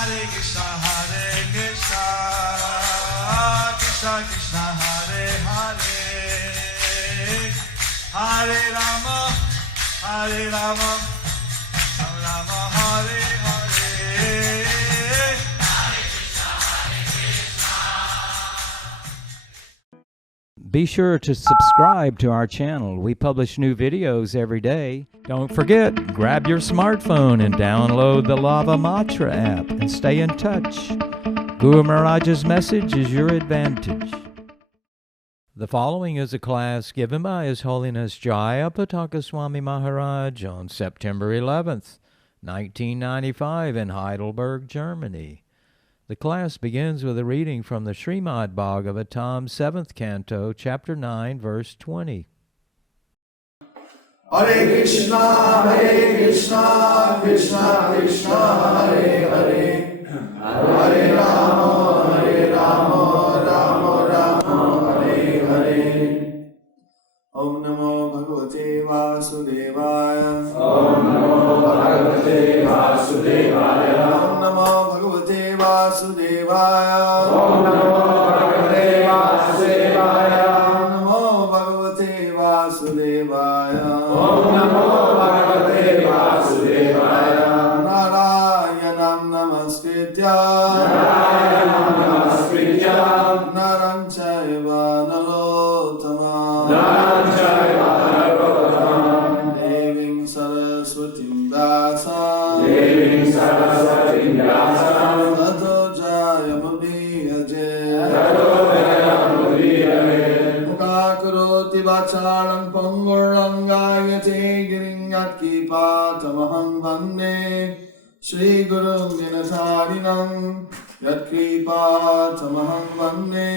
Hare Krishna, Krishna Krishna, Hare Hare, Hare Rama, Rama Hare Hare. Be sure to subscribe to our channel. We publish new videos every day. Don't forget, grab your smartphone and download the Lava Matra app and stay in touch. Guru Maharaj's message is your advantage. The following is a class given by His Holiness Jaya Pataka Swami Maharaj on September 11th, 1995 in Heidelberg, Germany. The class begins with a reading from the Srimad Bhagavatam, 7th Canto, Chapter 9, Verse 20. Hare Krishna, Krishna Krishna, Hare Hare, Hare Rama, Rama Rama, Hare Hare. Om Namo Bhagavate Vasudevaya. Om Namo Bhagavate Vasudevaya. Om Namo Bhagavate Vasudevaya. Om Namo Bhagavate Vasudevaya. Om Namo Bhagavate Vasudevaya. Om Namo Bhagavate Vasudevaya. Narayanam Namaskritya. Narayanam Namaskritya. Naram Chaiva Narottama. Naram Chaiva Narottama. Devim Saraswatim Vyasam. Devim Saraswatim Vyasam. Tato Jayamudiyate. Tato Jayamudiyate. Mukakaroti Vacharam Pangurangayate Giring Yatkipatamaham Vande Shri Gurum Dinatarinam Yatkipatamaham Vande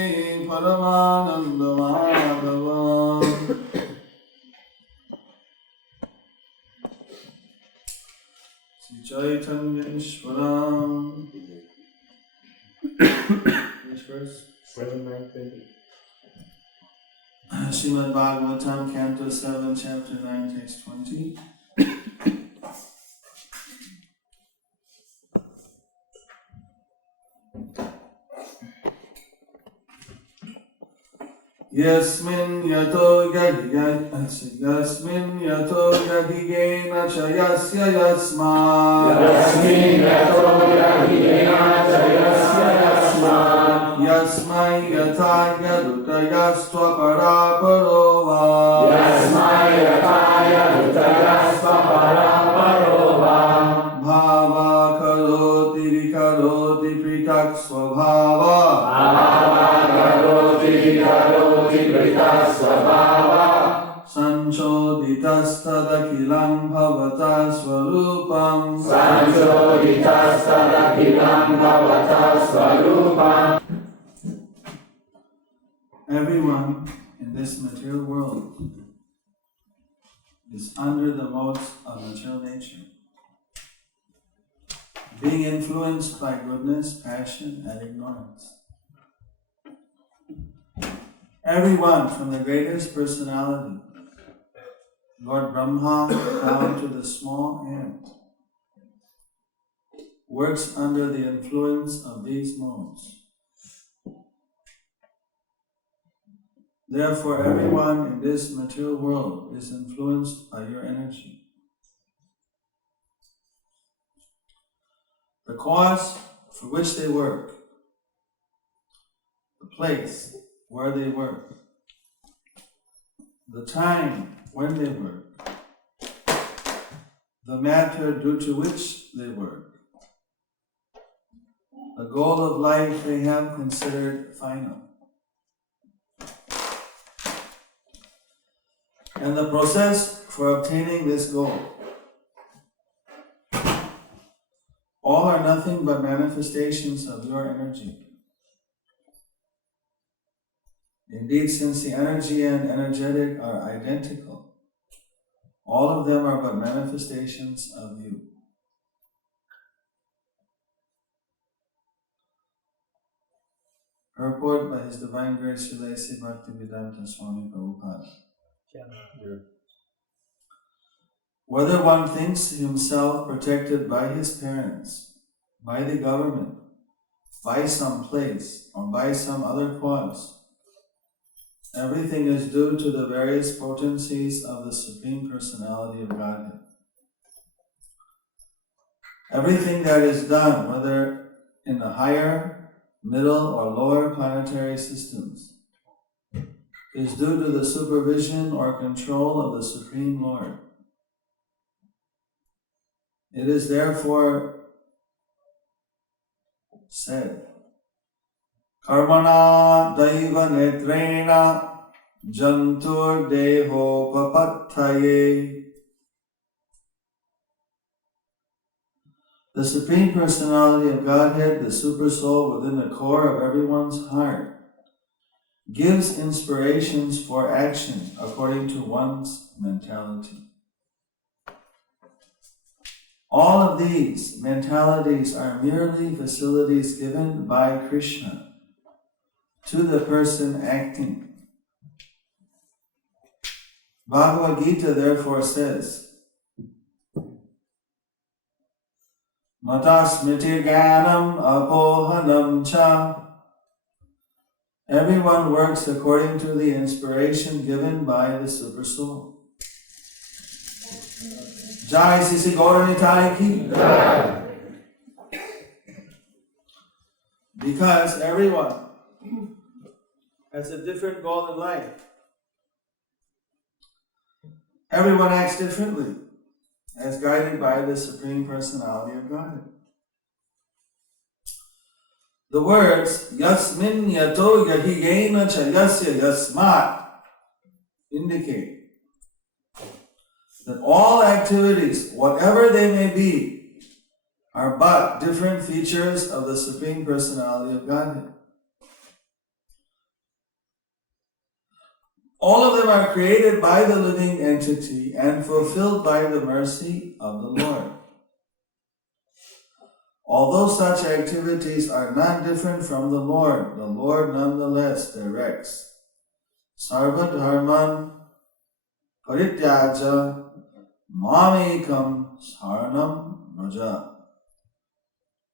Paramananda Madhavam. Sri Chaitanya Ishwaram. Which verse? 7:9-20. Srimad Bhagavatam, Canto 7, Chapter 9, Text 20. Yasmin yato yagigena cha yasya yasmat. Yasmin yato yagigena cha yasya yasmat. Yasmai yata yadutayastva paraparova. Yasmai yata yadutayastva paraparova. Bhava karoti vikaroti pritak svabhava. Bhava karoti vikaroti pritak svabhava. Sanchoditastadakilam bhavata swarupam. Sanchoditastadakilam bhavata swarupam. Everyone in this material world is under the modes of material nature, being influenced by goodness, passion, and ignorance. Everyone from the greatest personality, Lord Brahma, down to the small ant, works under the influence of these modes. Therefore, everyone in this material world is influenced by your energy. The cause for which they work, the place where they work, the time when they work, the matter due to which they work, the goal of life they have considered final, and the process for obtaining this goal. All are nothing but manifestations of your energy. Indeed, since the energy and energetic are identical, all of them are but manifestations of you. Purport by His Divine Grace Srila A.C. Bhaktivedanta Swami Prabhupada. Whether one thinks himself protected by his parents, by the government, by some place, or by some other cause. Everything is due to the various potencies of the Supreme Personality of Godhead. Everything that is done, whether in the higher, middle, or lower planetary systems, is due to the supervision or control of the Supreme Lord. It is therefore said, Karmana Daiva Netrena Jantur Deho Papathaye. The Supreme Personality of Godhead, the Super Soul within the core of everyone's heart, gives inspirations for action according to one's mentality. All of these mentalities are merely facilities given by Krishna to the person acting. Bhagavad Gita therefore says, Mata smriti jnanam apohanam cha. Everyone works according to the inspiration given by the Super Soul. Jai Sisi Gauranitai ki. Because everyone has a different goal in life. Everyone acts differently, as guided by the Supreme Personality of Godhead. The words Yasmin Yato Yahigena Cha Yasya Yasmat indicate that all activities, whatever they may be, are but different features of the Supreme Personality of Godhead. All of them are created by the living entity and fulfilled by the mercy of the Lord. Although such activities are not different from the Lord nonetheless directs Sarva Dharman Parityaja Mamekam Saranam Raja.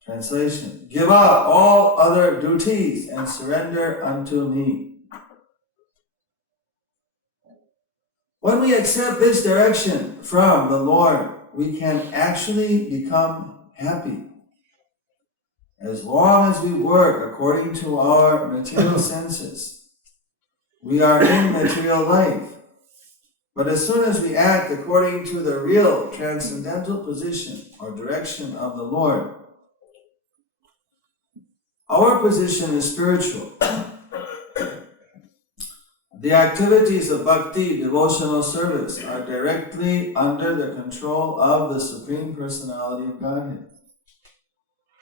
Translation: Give up all other duties and surrender unto me. When we accept this direction from the Lord, we can actually become happy. As long as we work according to our material senses, we are in material life. But as soon as we act according to the real transcendental position or direction of the Lord, our position is spiritual. The activities of bhakti, devotional service, are directly under the control of the Supreme Personality of Godhead.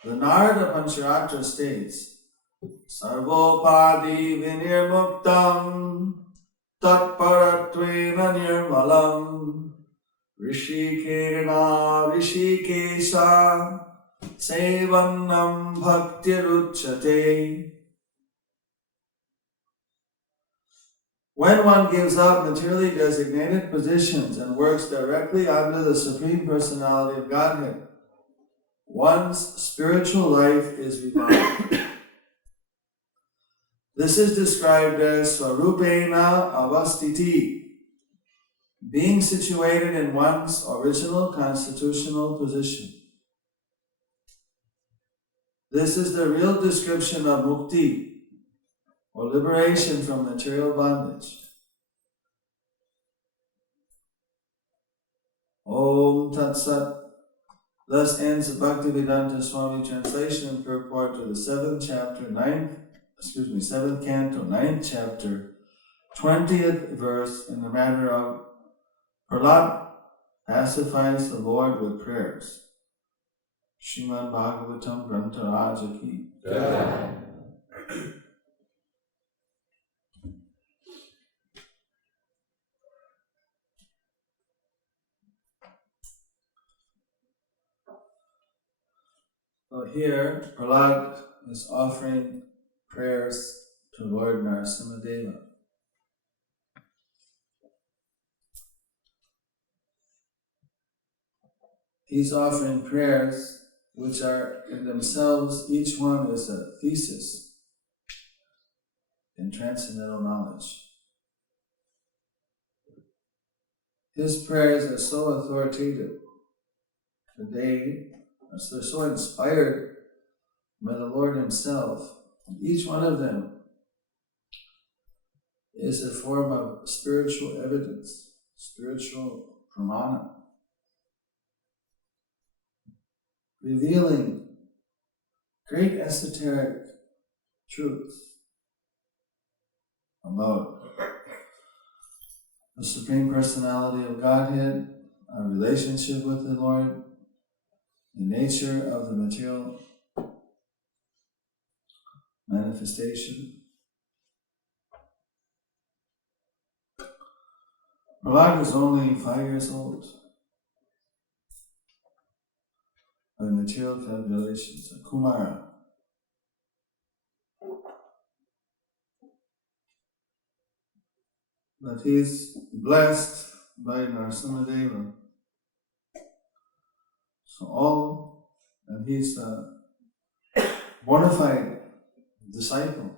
The Narada Pancharatra states, Sarvopadi vinirmuktam tatparatvena nirmalam rishikena rishikesha sevannam bhaktiruchyate. When one gives up materially designated positions and works directly under the Supreme Personality of Godhead, one's spiritual life is revived. This is described as Swarupena Avastiti, being situated in one's original constitutional position. This is the real description of mukti, or liberation from material bondage. Om Tat Sat. Thus ends the Bhaktivedanta Swami translation and purport to the 7th canto, 9th chapter, 20th verse in the matter of Prahlad pacifies the Lord with prayers. Srimad Bhagavatam Grantha Raja Ki. So here, Prahlad is offering prayers to Lord Narasimhadeva. He's offering prayers which are in themselves, each one is a thesis in transcendental knowledge. His prayers are so authoritative that they're so inspired by the Lord Himself. Each one of them is a form of spiritual evidence, spiritual pramana, revealing great esoteric truths about the Supreme Personality of Godhead, our relationship with the Lord, the nature of the material manifestation. Prahlad was only 5 years old by material calculations, a Kumara. But he's blessed by Narasimhadeva. And he's a bona fide disciple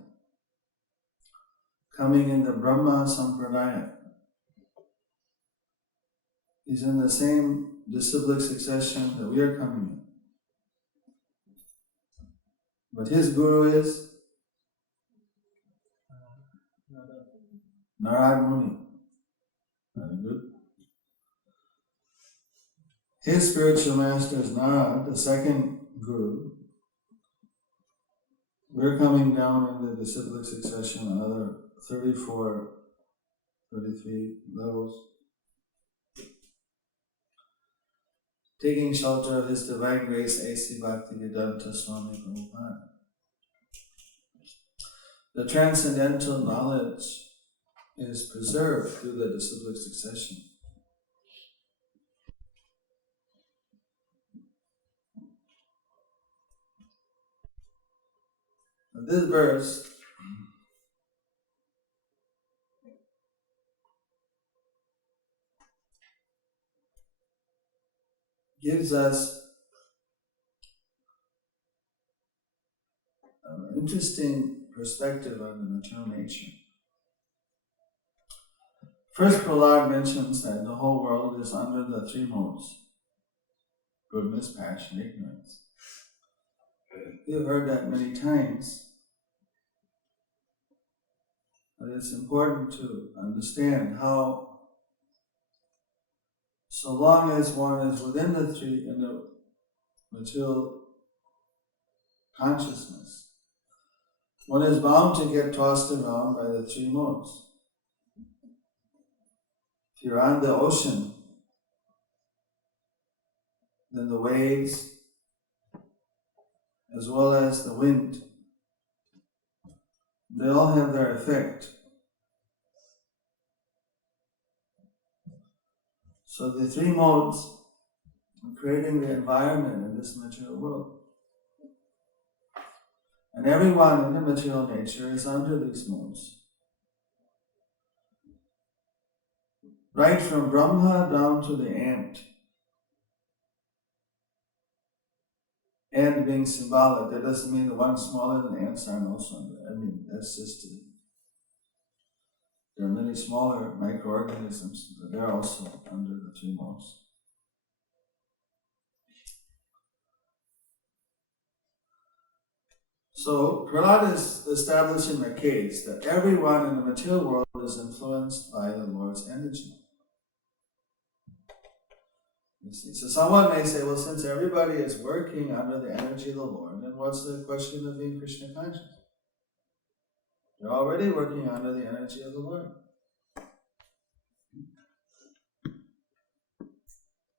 coming in the Brahma Sampradaya. He's in the same disciplic succession that we are coming in. But his guru is Narad Muni. Very good. His spiritual master is Narad, the second guru. We're coming down in the disciplic succession, another 34, 33 levels. Taking shelter of His Divine Grace, A.C. Bhaktivedanta Swami Prabhupada. The transcendental knowledge is preserved through the disciplic succession. This verse gives us an interesting perspective on the material nature. First, Prahlad mentions that the whole world is under the three modes: goodness, passion, ignorance. You've heard that many times. But it's important to understand how, so long as one is within the three, in the material consciousness, one is bound to get tossed around by the three modes. If you're on the ocean, then the waves, as well as the wind, they all have their effect. So the three modes are creating the environment in this material world. And everyone in the material nature is under these modes. Right from Brahma down to the ant. Ant being symbolic, that doesn't mean the one smaller than ants are also under. That's just there are many smaller microorganisms, but they're also under the three modes. So Prahlad is establishing a case that everyone in the material world is influenced by the Lord's energy. You see, so someone may say, well, since everybody is working under the energy of the Lord, then what's the question of being Krishna conscious? You're already working under the energy of the Lord.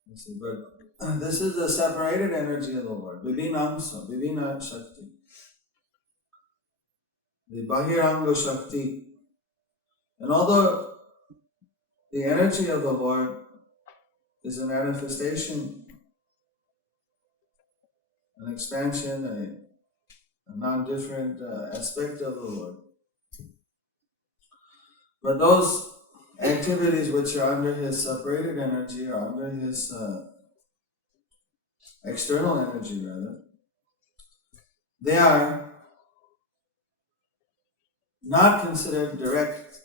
You see, but this is the separated energy of the Lord. Vivinamsa, Vivina Shakti. The Bahiranga Shakti. And although the energy of the Lord is a manifestation, an expansion, a non-different aspect of the Lord, but those activities which are under His separated energy are under His external energy rather, they are not considered direct,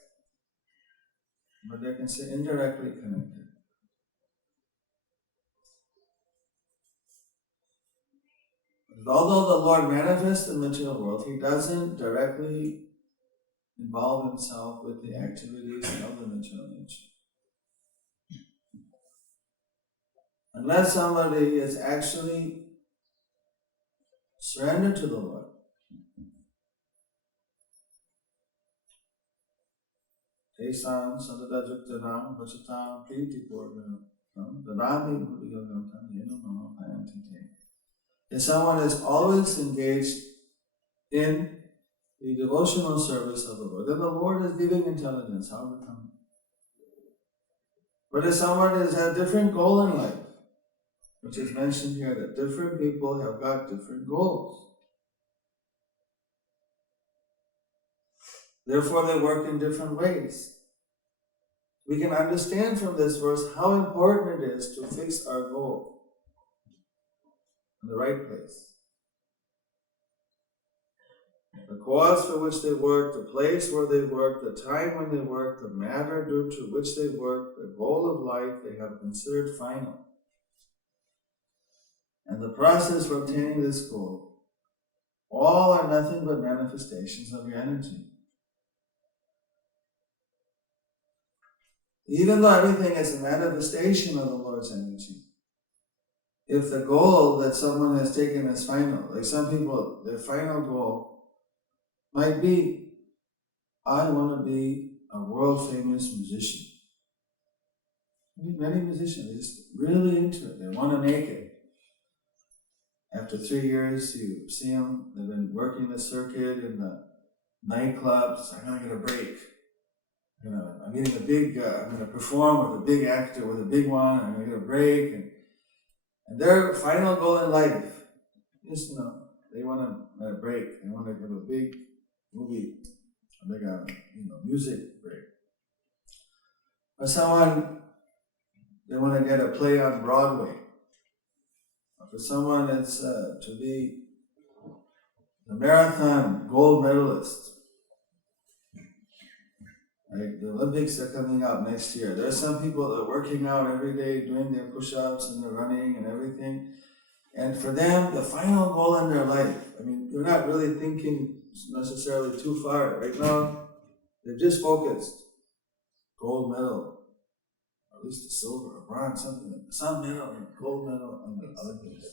but they're considered indirectly connected. Although the Lord manifests in the material world, He doesn't directly involve Himself with the activities of the material nature. Unless somebody is actually surrendered to the Lord, Tesam Sadadajuktanam Vachatam Priti Purnam Dadami Bhudiyogamtam Yenamama Payantite. If someone is always engaged in the devotional service of the Lord, then the Lord is giving intelligence how to come. But if someone has a different goal in life, which is mentioned here, that different people have got different goals. Therefore, they work in different ways. We can understand from this verse how important it is to fix our goal in the right place. The cause for which they work, the place where they work, the time when they work, the matter due to which they work, the goal of life they have considered final. And the process for obtaining this goal, all are nothing but manifestations of your energy. Even though everything is a manifestation of the Lord's energy, if the goal that someone has taken as final, like some people, their final goal might be, I want to be a world famous musician. Many musicians, they're just really into it. They want to make it. After 3 years, you see them, they've been working the circuit in the nightclubs. I'm going to get a break. I'm getting a big, I'm going to perform with a big actor, with a big one. I'm going to get a break. And their final goal in life is, they want a break. They want to give a big movie, a big, music break. Or someone, they want to get a play on Broadway. For someone, it's to be the marathon gold medalist. Right? The Olympics are coming up next year. There are some people that are working out every day, doing their push-ups and their running and everything. And for them, the final goal in their life, they're not really thinking necessarily too far. Right now, they're just focused. Gold medal. At least a silver, a bronze, something like that. Some medal, and gold medal, and the Olympics.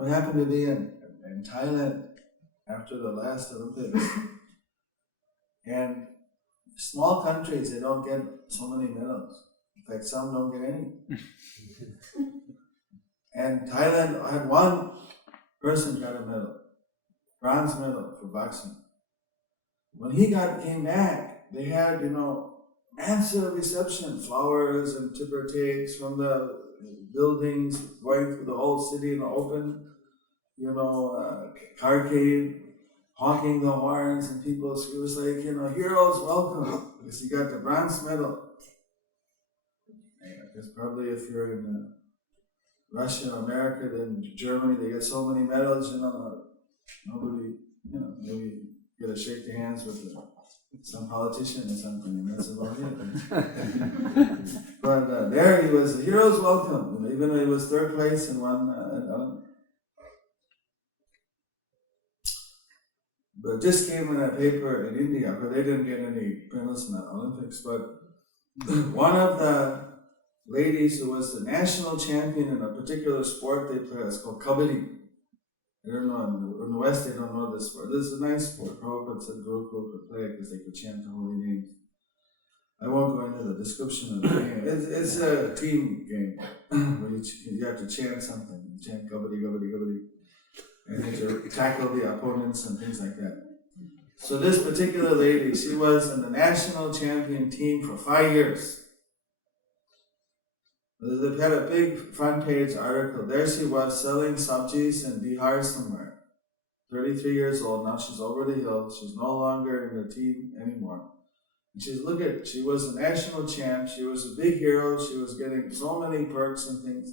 I happened to be in Thailand after the last Olympics. And small countries, they don't get so many medals. In fact, some don't get any. And Thailand had one person got a medal. Bronze medal for boxing. When he came back, they had, massive reception, flowers and tipper takes from the buildings going through the whole city in the open, carcade, honking the horns, and people, it was like, heroes welcome, because he got the bronze medal. Because probably if you're in Russia, America, then Germany, they get so many medals, nobody, maybe get to shake the hands with some politician or something, and that's about it. But there he was, the hero's welcome, even though he was third place in one. But this came in a paper in India, but they didn't get any medals in the Olympics. But one of the ladies who was the national champion in a particular sport they play, it's called kabaddi. I don't know, in the West they don't know this sport. This is a nice sport. Prabhupada said Guru could play it because they could chant the holy names. I won't go into the description of the game. It's a team game where you have to chant something. You chant kabaddi, kabaddi, kabaddi. And you have to tackle the opponents and things like that. So this particular lady, she was in the national champion team for 5 years. They've had a big front page article. There she was selling sabjis in Bihar somewhere. 33 years old, now she's over the hill. She's no longer in the team anymore. And she was a national champ, she was a big hero, she was getting so many perks and things.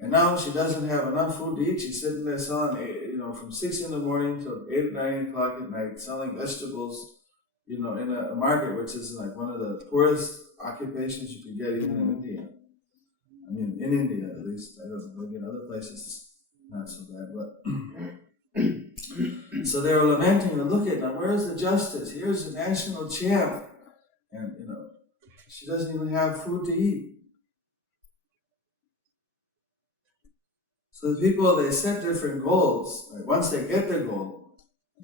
And now she doesn't have enough food to eat. She's sitting there selling, from 6 in the morning till 8, 9 o'clock at night, selling vegetables, in a market, which is like one of the poorest occupations you can get even in India. I mean, in India at least. I don't know, maybe in other places it's not so bad, but so they were lamenting, and look at now, where's the justice? Here's the national champ, and she doesn't even have food to eat. So the people, they set different goals. Right? Once they get their goal,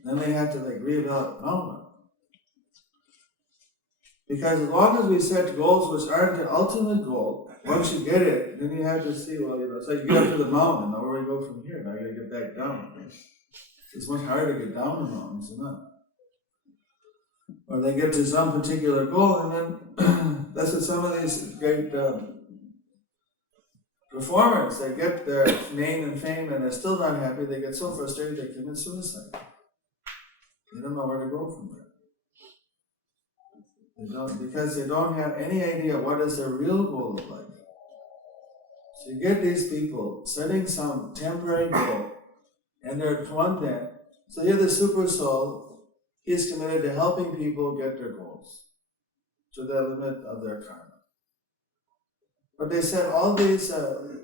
then they have to reevaluate. Because as long as we set goals which aren't the ultimate goal, once you get it, then you have to see, it's like you get up to the mountain, now where do we go from here? Now you gotta get back down. It's much harder to get down the mountains than up. Or they get to some particular goal, and then that's what some of these great performers, they get their name and fame and they're still not happy, they get so frustrated they commit suicide. They don't know where to go from there. Because they don't have any idea what is their real goal of life. So you get these people setting some temporary goal, and they're content. So you're the super soul, he is committed to helping people get their goals to the limit of their karma. But they set all these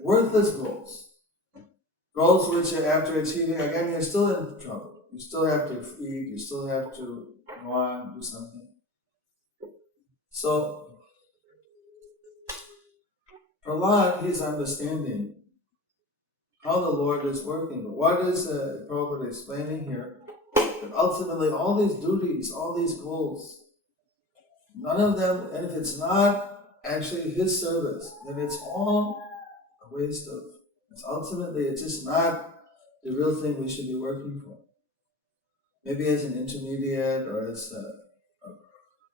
worthless goals which after achieving, again, you're still in trouble. You still have to eat, you still have to go on, do something. So, Prahlad, he's understanding how the Lord is working. But what is Prabhupada explaining here? That ultimately all these duties, all these goals, none of them, and if it's not actually his service, then it's all a waste of, it's just not the real thing we should be working for. Maybe as an intermediate or as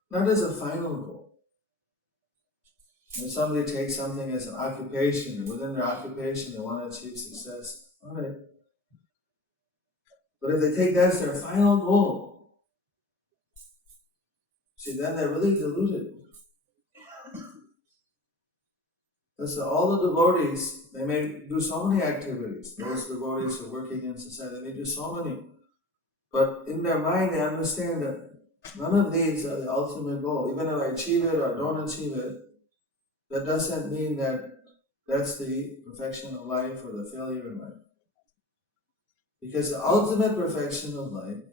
not as a final goal. If somebody takes something as an occupation, and within their occupation they want to achieve success, all right. But if they take that as their final goal, see, then they're really deluded. Because all the devotees, they may do so many activities. Those devotees who are working in society, they may do so many. But in their mind, they understand that none of these are the ultimate goal. Even if I achieve it or don't achieve it, that doesn't mean that that's the perfection of life or the failure in life. Because the ultimate perfection of life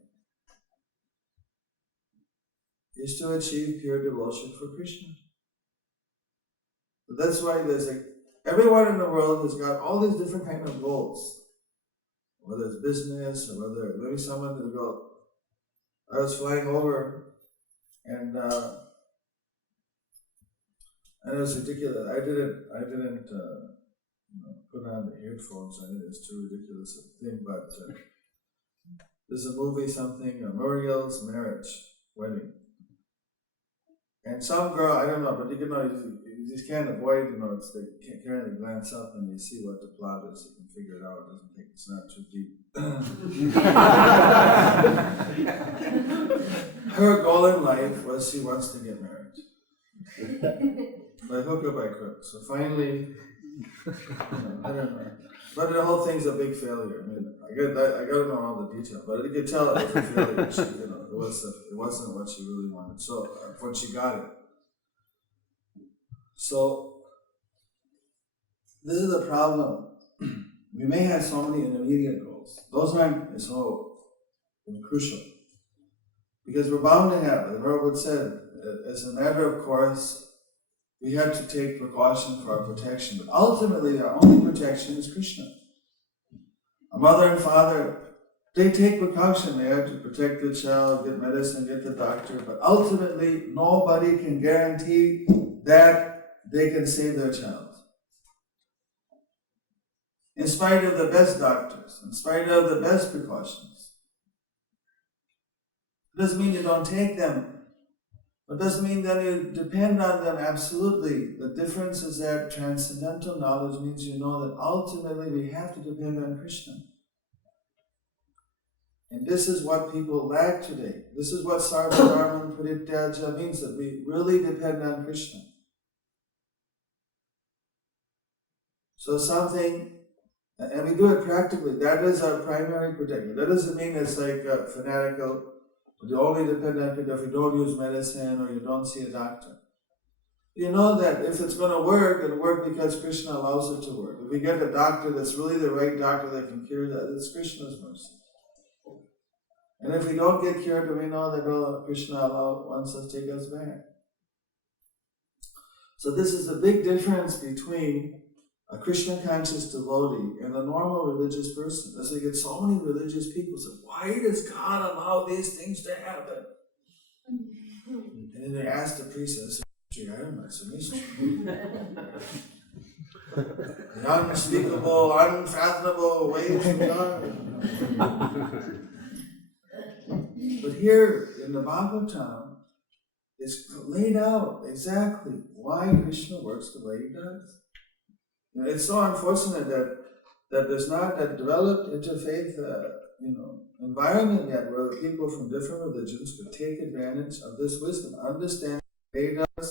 is to achieve pure devotion for Krishna. But that's why everyone in the world has got all these different kind of goals. Whether it's business or whether maybe someone will go. I was flying over and it was ridiculous. I didn't put on the earphones. I think it's too ridiculous a thing. But there's a movie, Muriel's Marriage, Wedding, and some girl, I don't know, but you just can't avoid, they can't really glance up and they see what the plot is. You can figure it out. It's not too deep. Her goal in life was she wants to get married. By hook or by crook. So finally, I don't know. But the whole thing's a big failure. I mean, I got to know all the detail, but you could tell it was a failure. It wasn't what she really wanted. So when she got it. So this is the problem. We may have so many intermediate goals. Those aren't so crucial. Because we're bound to have, as Prabhupada said, as a matter of course, we have to take precaution for our protection. But ultimately, our only protection is Krishna. A mother and father, they take precaution. They have to protect the child, get medicine, get the doctor. But ultimately, nobody can guarantee that they can save their child. In spite of the best doctors, in spite of the best precautions. It doesn't mean you don't take them. It doesn't mean that you depend on them absolutely. The difference is that transcendental knowledge means you know that ultimately we have to depend on Krishna. And this is what people lack today. This is what Sarvadharman Parityaja means, that we really depend on Krishna. So something, and we do it practically, that is our primary protection. That doesn't mean it's like fanatical, you only depend on Krishna if you don't use medicine or you don't see a doctor. You know that if it's going to work, it'll work because Krishna allows it to work. If we get a doctor that's really the right doctor that can cure that, it's Krishna's mercy. And if we don't get cured, then we know that Krishna wants to take us back. So this is a big difference between a Krishna conscious devotee and a normal religious person. That's why you get so many religious people say, why does God allow these things to happen? And then they ask the priest, and say, I don't know, it's a mystery. The unspeakable, unfathomable ways of God. But here in the Bhagavatam, it's laid out exactly why Krishna works the way he does. And it's so unfortunate that there's not that developed interfaith environment yet where the people from different religions could take advantage of this wisdom, understand Vedas,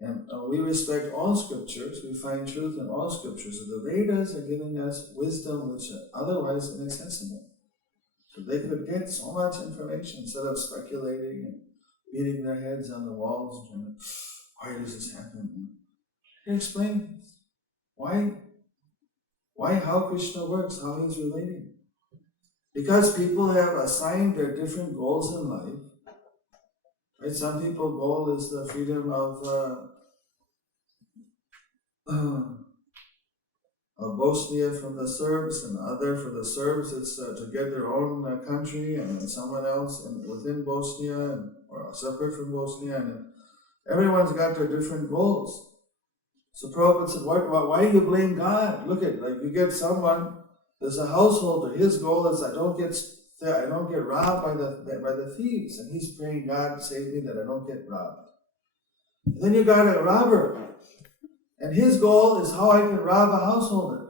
and we respect all scriptures. We find truth in all scriptures. So the Vedas are giving us wisdom which are otherwise inaccessible. So they could get so much information instead of speculating and beating their heads on the walls and trying to, why does this happen? He explained why, how Krishna works, how he's relating. Because people have assigned their different goals in life. Right? Some people's goal is the freedom of Bosnia from the Serbs, and other for the Serbs it's to get their own country, and then someone else within Bosnia or separate from Bosnia, and everyone's got their different goals. So Prabhupada said, why do you blame God? Look at, like, you get someone, there's a householder, his goal is I don't get robbed by the thieves, and he's praying, God save me that I don't get robbed. And then you got a robber, and his goal is how I can rob a householder.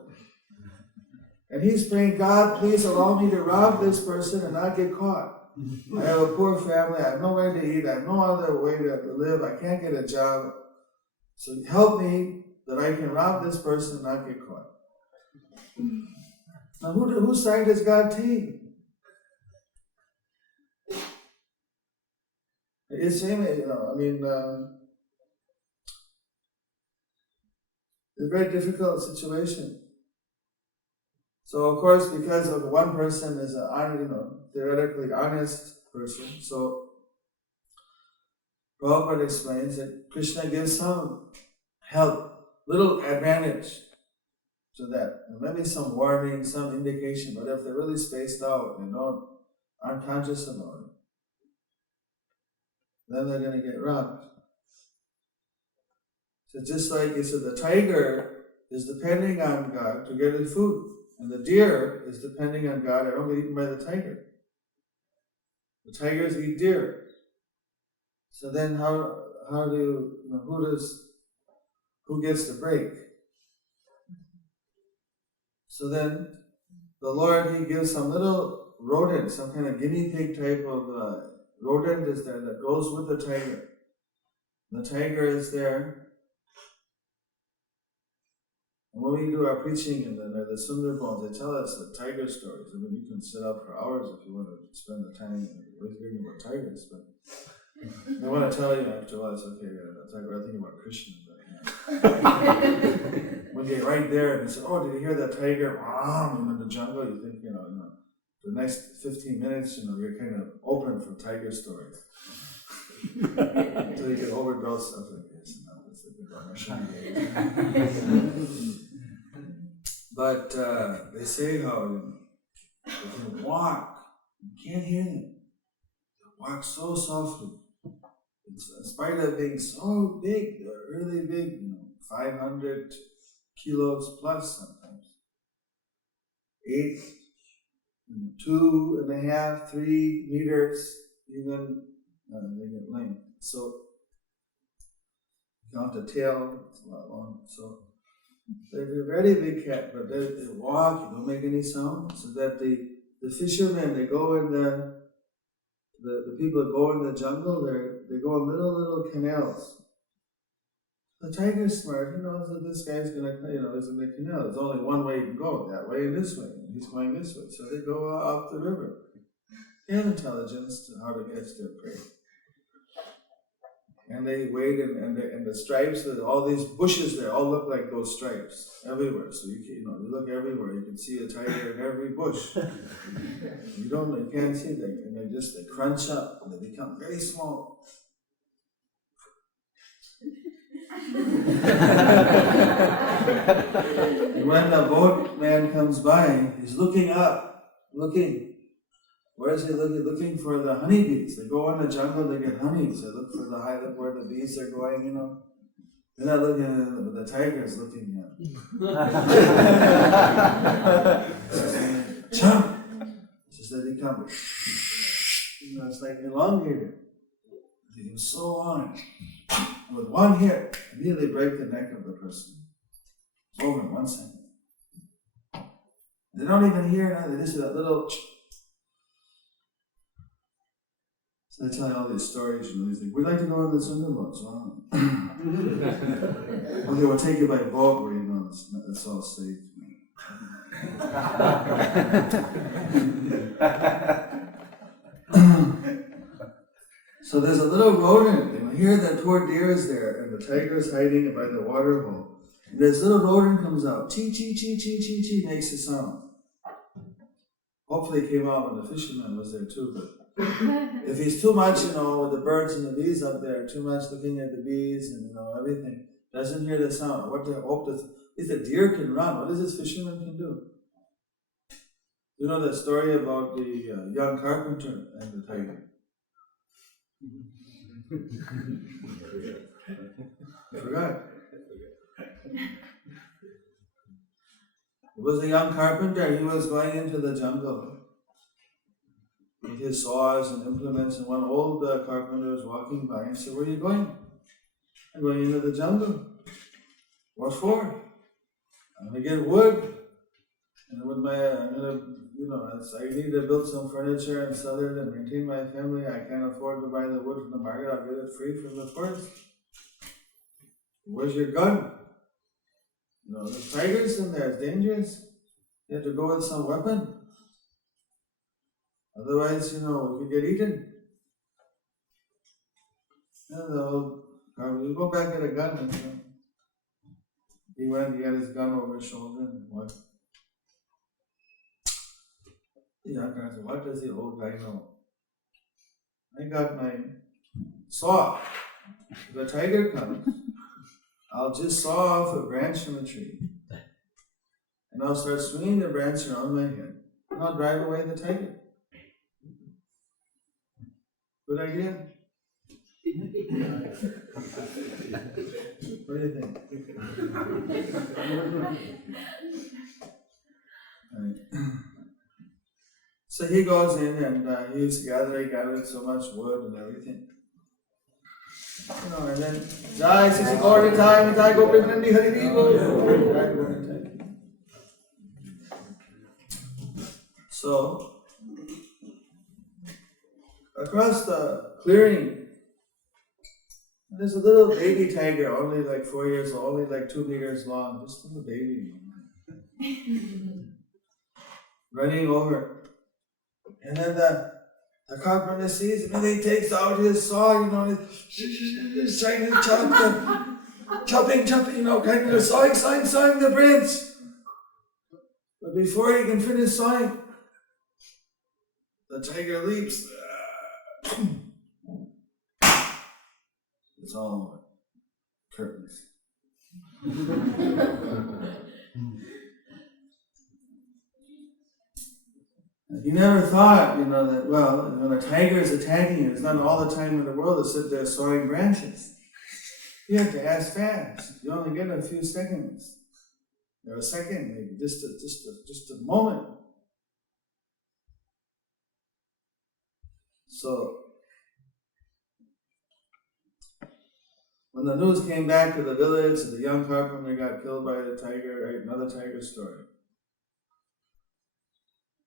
And he's praying, God, please allow me to rob this person and not get caught. I have a poor family, I have no way to eat, I have no other way to live, I can't get a job. So help me that I can rob this person and not get caught. Now whose side does God take? It's saying, it's a very difficult situation. So of course, because of one person is theoretically honest person, so Prabhupada explains that Krishna gives some help, little advantage to that. Maybe some warning, some indication, but if they're really spaced out and aren't conscious about it, then they're going to get robbed. So just like you said, the tiger is depending on God to get its food, and the deer is depending on God and only eaten by the tiger. The tigers eat deer. So then who gets the break? So then the Lord, he gives some little rodent, some kind of guinea pig type of rodent is there that goes with the tiger. The tiger is there. And when we do our preaching in the Sundarbans, they tell us the tiger stories. I mean, you can sit up for hours if you want to spend the time reading about tigers, but they want to tell you after a while, it's okay, I think about Krishna. When you're right there and you say, oh, did you hear that tiger? In the jungle, you think, the next 15 minutes, you're kind of open for tiger stories. Until you get overdosed of it. But they say how they can walk, you can't hear them. They walk so softly. In spite of being so big, they're really big, 500 kilos plus sometimes. 2.5, 3 meters, even they get length. So count the tail, it's a lot long. So they're a very big cat, but they walk, they don't make any sound, so that the the fishermen, they go in the people that go in the jungle, they go in little canals. The tiger's smart, he knows that this guy's gonna, he's in the canal. There's only one way you can go, that way and this way. And he's going this way. So they go up the river. They have intelligence to how to catch their prey. And they wait, and the stripes, all these bushes there all look like those stripes everywhere. So you look everywhere, you can see a tiger in every bush. You can't see them, and they crunch up, and they become very small. And when the boatman comes by, he's looking up, Where is he looking? Looking for the honeybees. They go in the jungle, they get honeys. They look for where the bees are going, They're not looking at them, but the tiger's looking at them. Jump! Just they become, it's like elongated. They go so long. With one hit, immediately break the neck of the person. It's over in 1 second. They don't even hear now, they just hear that little. So they tell you all these stories, they think, we'd like to go on the Sundarbans. Okay, we'll take you by boat where it's all safe. So there's a little rodent, and here that poor deer is there, and the tiger is hiding by the water hole. And this little rodent comes out, chee chee chee chee chee chee, makes a sound. Hopefully it came out when the fisherman was there too, but if he's too much, with the birds and the bees up there, too much looking at the bees and everything, doesn't hear the sound. What to hope that if the deer can run, what does this fisherman can do? You know that story about the young carpenter and the tiger? I forgot. It was a young carpenter. He was going into the jungle with his saws and implements, and one old carpenter was walking by and said, "Where are you going?" "I'm going into the jungle." "What for?" "I'm going to get wood. And I need to build some furniture and sell it and maintain my family. I can't afford to buy the wood from the market. I'll get it free from the forest." "Where's your gun?" "There's tigers in there. It's dangerous. You have to go with some weapon. Otherwise, we could get eaten." And the old carpenter, "You go back and get a gun." And, he went, he had his gun over his shoulder and what? The young guy said, "What does the old guy know? I got my saw. If a tiger comes, I'll just saw off a branch from a tree, and I'll start swinging the branch around my head, and I'll drive away the tiger." Good idea? What do you think? Right. So he goes in and he gathered so much wood and everything. And then, Jai Sisi Gauri Time, Jai Gopri Nandi Hari Devo. So, across the clearing, there's a little baby tiger, only like 4 years old, only like 2 meters long, just a little baby. Running over. And then the carpenter sees him and he takes out his saw, he's trying to chopping, kind of sawing the branch. But before he can finish sawing, the tiger leaps. It's all over. Curtains. He never thought, that, when a tiger is attacking you, it's not all the time in the world to sit there sawing branches. You have to act fast. You only get a few seconds. Or a second, maybe, just a moment. So, when the news came back to the village and the young carpenter got killed by a tiger, right, another tiger story.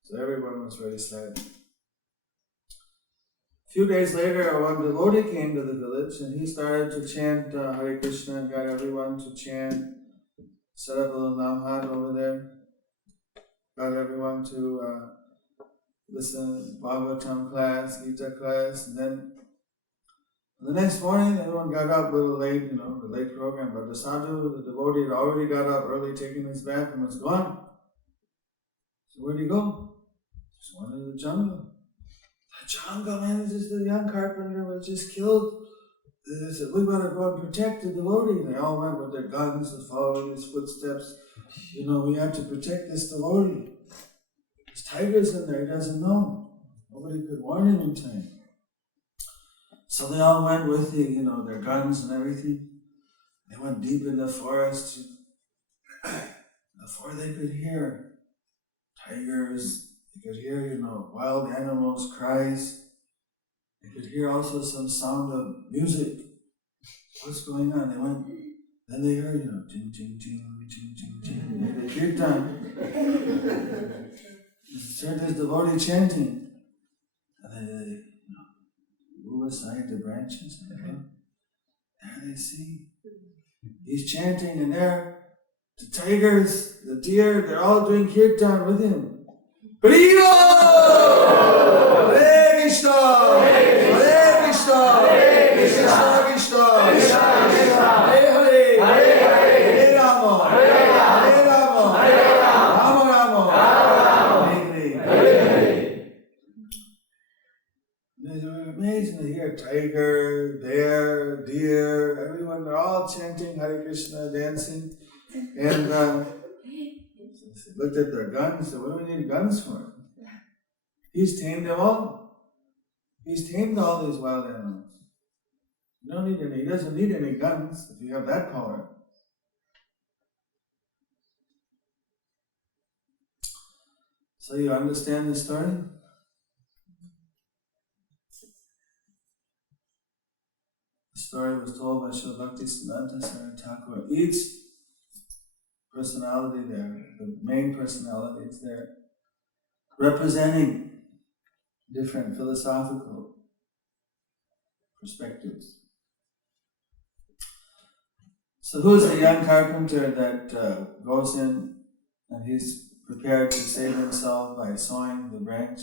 So everyone was very sad. A few days later, one devotee came to the village and he started to chant Hare Krishna and got everyone to chant, set up a little namhat over there, got everyone to listen to Bhagavatam class, Gita class, and then the next morning everyone got up a little late, the late program, but the sadhu, the devotee, had already got up early taking his bath and was gone. So where'd he go? Just went into the jungle. The jungle, man, this is the young carpenter was just killed. They said, we better go and protect the devotee. And they all went with their guns and following his footsteps. We have to protect this devotee. There's tigers in there, he doesn't know. Nobody could warn him in time. So they all went with their guns and everything. They went deep in the forest. Before they could hear tigers, they could hear, wild animals' cries. They could hear also some sound of music. What's going on? They went, then they heard, ting, ting, ting, ting, ting, ting. They heard time. They heard this devotee chanting. And they move aside the branches. And there they see. He's chanting, and there, the tigers, the deer, they're all doing kirtan with him. Hare Krishna! Hare Krishna! Krishna Krishna! Hare Hare! Hare Rama! Hare Rama! Rama Rama! Hare Hare! They were amazing to hear tiger, bear, deer, everyone, they're all chanting Hare Krishna, dancing. And they looked at their guns, said, what do we need guns for? He's tamed them all. He's tamed all these wild animals. He doesn't need any guns if you have that power. So you understand the story? The story was told by Srila Bhaktisiddhanta Saraswati Thakur. Each personality there, the main personality is there, representing different philosophical perspectives. So who's the young carpenter that goes in and he's prepared to save himself by sawing the branch?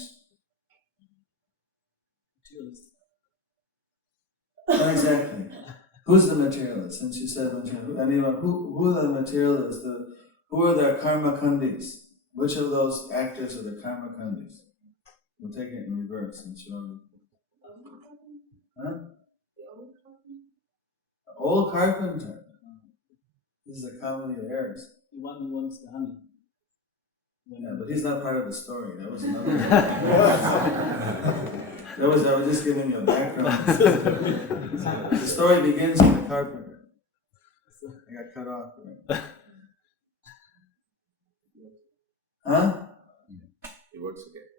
Exactly. Who's the materialist? Since you said materialist, who are the materialists? Who are the karma khandis? Which of those actors are the karma khandis? We'll take it in reverse and show you. Huh? The old carpenter. This is a comedy of errors. The one who wants the honey. Yeah, but he's not part of the story. That was another. I was just giving you a background. The story begins with the carpenter. I got cut off. Right? Huh? It works again.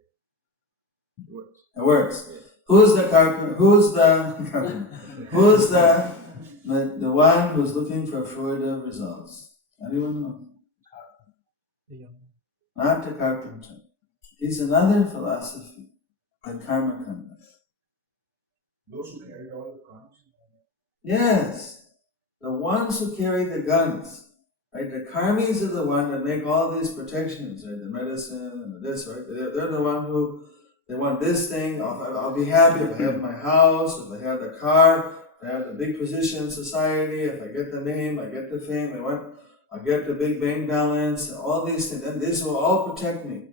It works. It works. Who's the carpenter? Who's the one who's looking for fruitive results? Anyone know? Not the carpenter. He's another philosophy, the karma kanda. Those who carry all the guns. Yes, the ones who carry the guns. Right, the karmis are the one that make all these protections, right? The medicine and this, right? They're the one who they want this thing. I'll be happy if I have my house, if I have the car, if I have the big position in society, if I get the name, I get the fame. I get the big bank balance, all these things, and this will all protect me.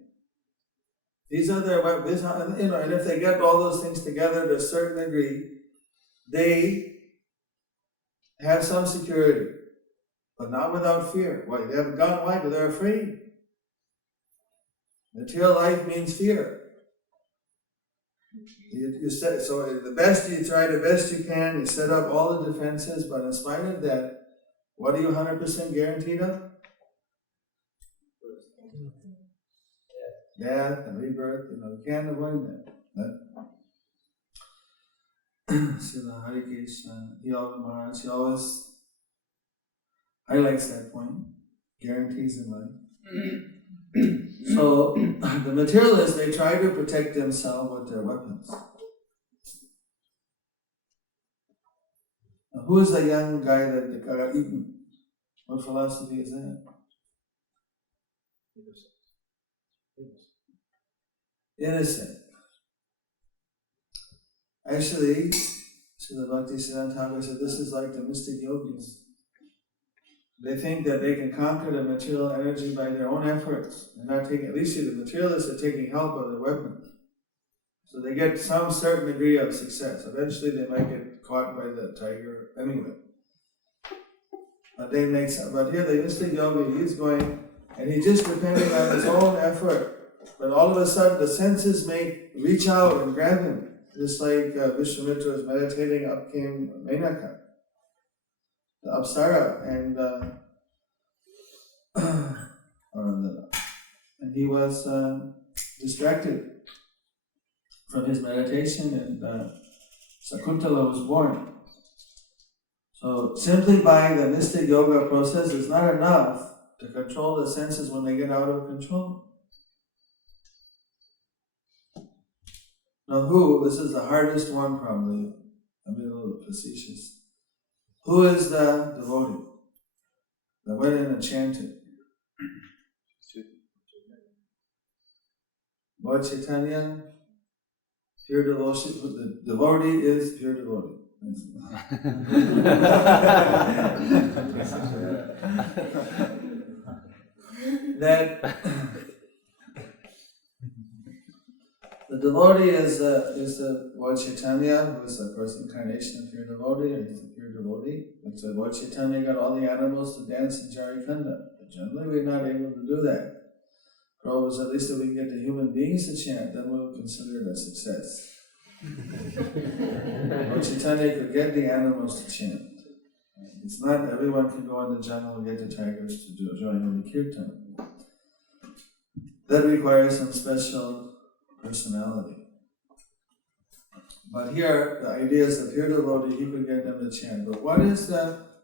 These are their, and if they get all those things together to a certain degree, they have some security. But not without fear. Why? They haven't gone why? Because they're afraid. Material life means fear. You set, so you try the best you can, you set up all the defenses, but in spite of that, what are you 100% guaranteed of? Death and rebirth, you can't avoid that. Srila Harikesha, he always highlights that point, guarantees in life. So the materialists, they try to protect themselves with their weapons. Now, who is the young guy that got eaten? What philosophy is that? Innocent. Actually, Srila Bhaktisiddhanta Thakur said this is like the mystic yogis. They think that they can conquer the material energy by their own efforts. They're not taking, at least the materialists are taking help of the weapon. So they get some certain degree of success. Eventually they might get caught by the tiger anyway. But they make some, but here the mystic yogi, he's going, and he's just depending on his own effort. But all of a sudden the senses may reach out and grab him. Just like Vishwamitra was meditating, up came Menaka, the Apsara, and he was distracted from his meditation, and Sakuntala was born. So simply by the mystic yoga process is not enough to control the senses when they get out of control. Now this is the hardest one probably, I'm being a little facetious. Who is the devotee that went in and chanted? Lord Chaitanya, pure devotion, the devotee is pure devotee. That the devotee is the Lord Chaitanya, who is the first incarnation of pure devotee, or he's a pure devotee. Like so Lord Chaitanya got all the animals to dance in Jharikanda. But generally we're not able to do that. Prabhupada said, at least if we can get the human beings to chant, then we'll consider it a success. Lord Chaitanya could get the animals to chant. It's not everyone can go in the jungle and get the tigers to join in the kirtan. That requires some special personality. But here, the idea is the pure devotee, he could get them to chant. But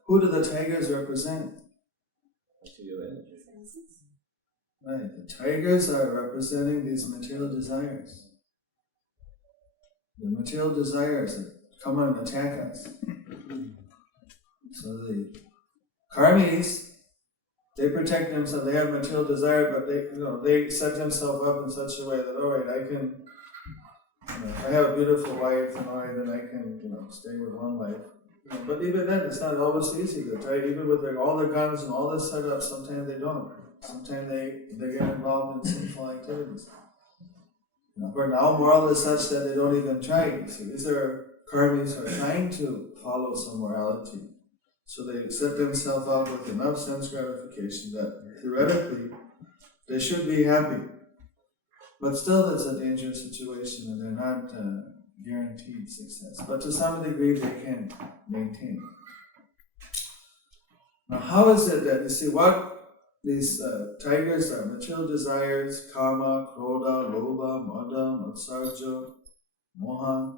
who do the tigers represent? Right, the tigers are representing these material desires. The material desires that come and attack us. So the karmis, they protect themselves, they have material desire, but they set themselves up in such a way that, alright, I can, if I have a beautiful wife, alright, then I can, stay with one wife. But even then, it's not always easy. Even with all the guns and all the setup, sometimes they don't. Sometimes they get involved in sinful activities. But now moral is such that they don't even try. So these are karmis who are trying to follow some morality. So they set themselves up with enough sense gratification that theoretically they should be happy. But still it's a dangerous situation and they're not guaranteed success. But to some degree they can maintain. Now how is it that, you see, what these tigers are material desires, kama, krodha, lobha, mada, matsarja, moha,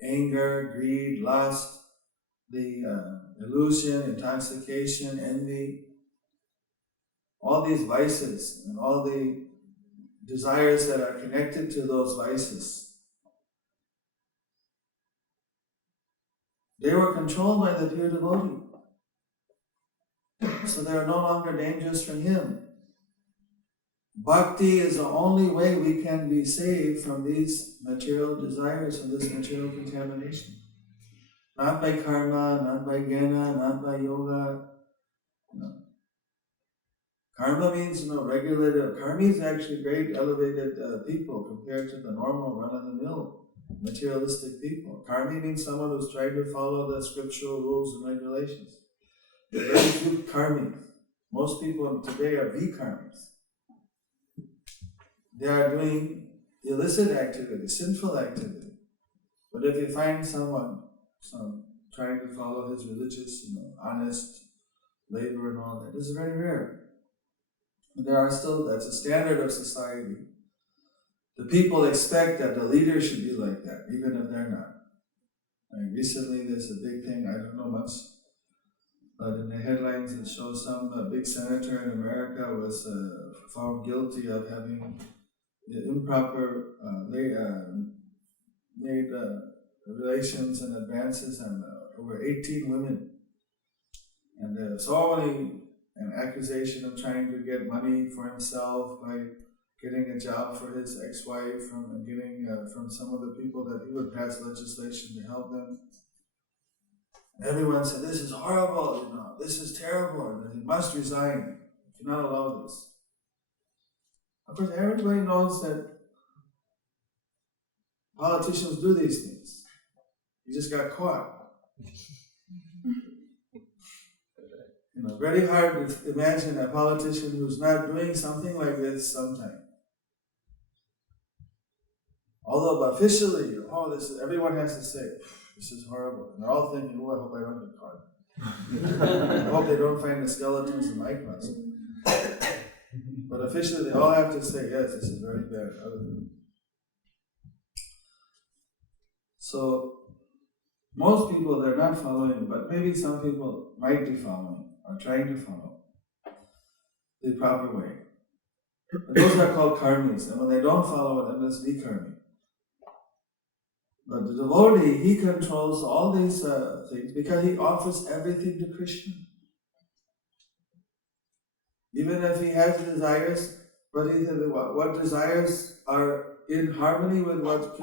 anger, greed, lust, the illusion, intoxication, envy, all these vices and all the desires that are connected to those vices. They were controlled by the pure devotee. So they are no longer dangerous for him. Bhakti is the only way we can be saved from these material desires, from this material contamination. Not by karma, not by jnana, not by yoga. Karma means, regulated. Karma is actually very elevated people compared to the normal run-of-the-mill materialistic people. Karma means someone who's trying to follow the scriptural rules and regulations. They're very few karmis. Most people today are vikarmis. They are doing illicit activity, sinful activity. But if you find someone trying to follow his religious, honest labor and all that, this is very rare. There are still, that's a standard of society. The people expect that the leader should be like that, even if they're not. Recently there's a big thing, I don't know much But in the headlines it shows some big senator in America was found guilty of having improper made relations and advances on over 18 women. And there's already an accusation of trying to get money for himself by getting a job for his ex-wife and getting from some of the people that he would pass legislation to help them. And everyone said, this is horrible, this is terrible, and he must resign. He cannot allow this. Of course, everybody knows that politicians do these things. He just got caught. Very hard to imagine a politician who's not doing something like this sometime. Although officially, everyone has to say, this is horrible. And they're all thinking, I hope I don't get caught. I hope they don't find the skeletons in my closet. But officially, they all have to say, yes, this is very bad. So, most people, they're not following, but maybe some people might be following, or trying to follow the proper way. But those are called karmis, and when they don't follow it, then it's vikarmi. But the devotee, he controls all these things because he offers everything to Krishna. Even if he has desires, but what desires are in harmony with what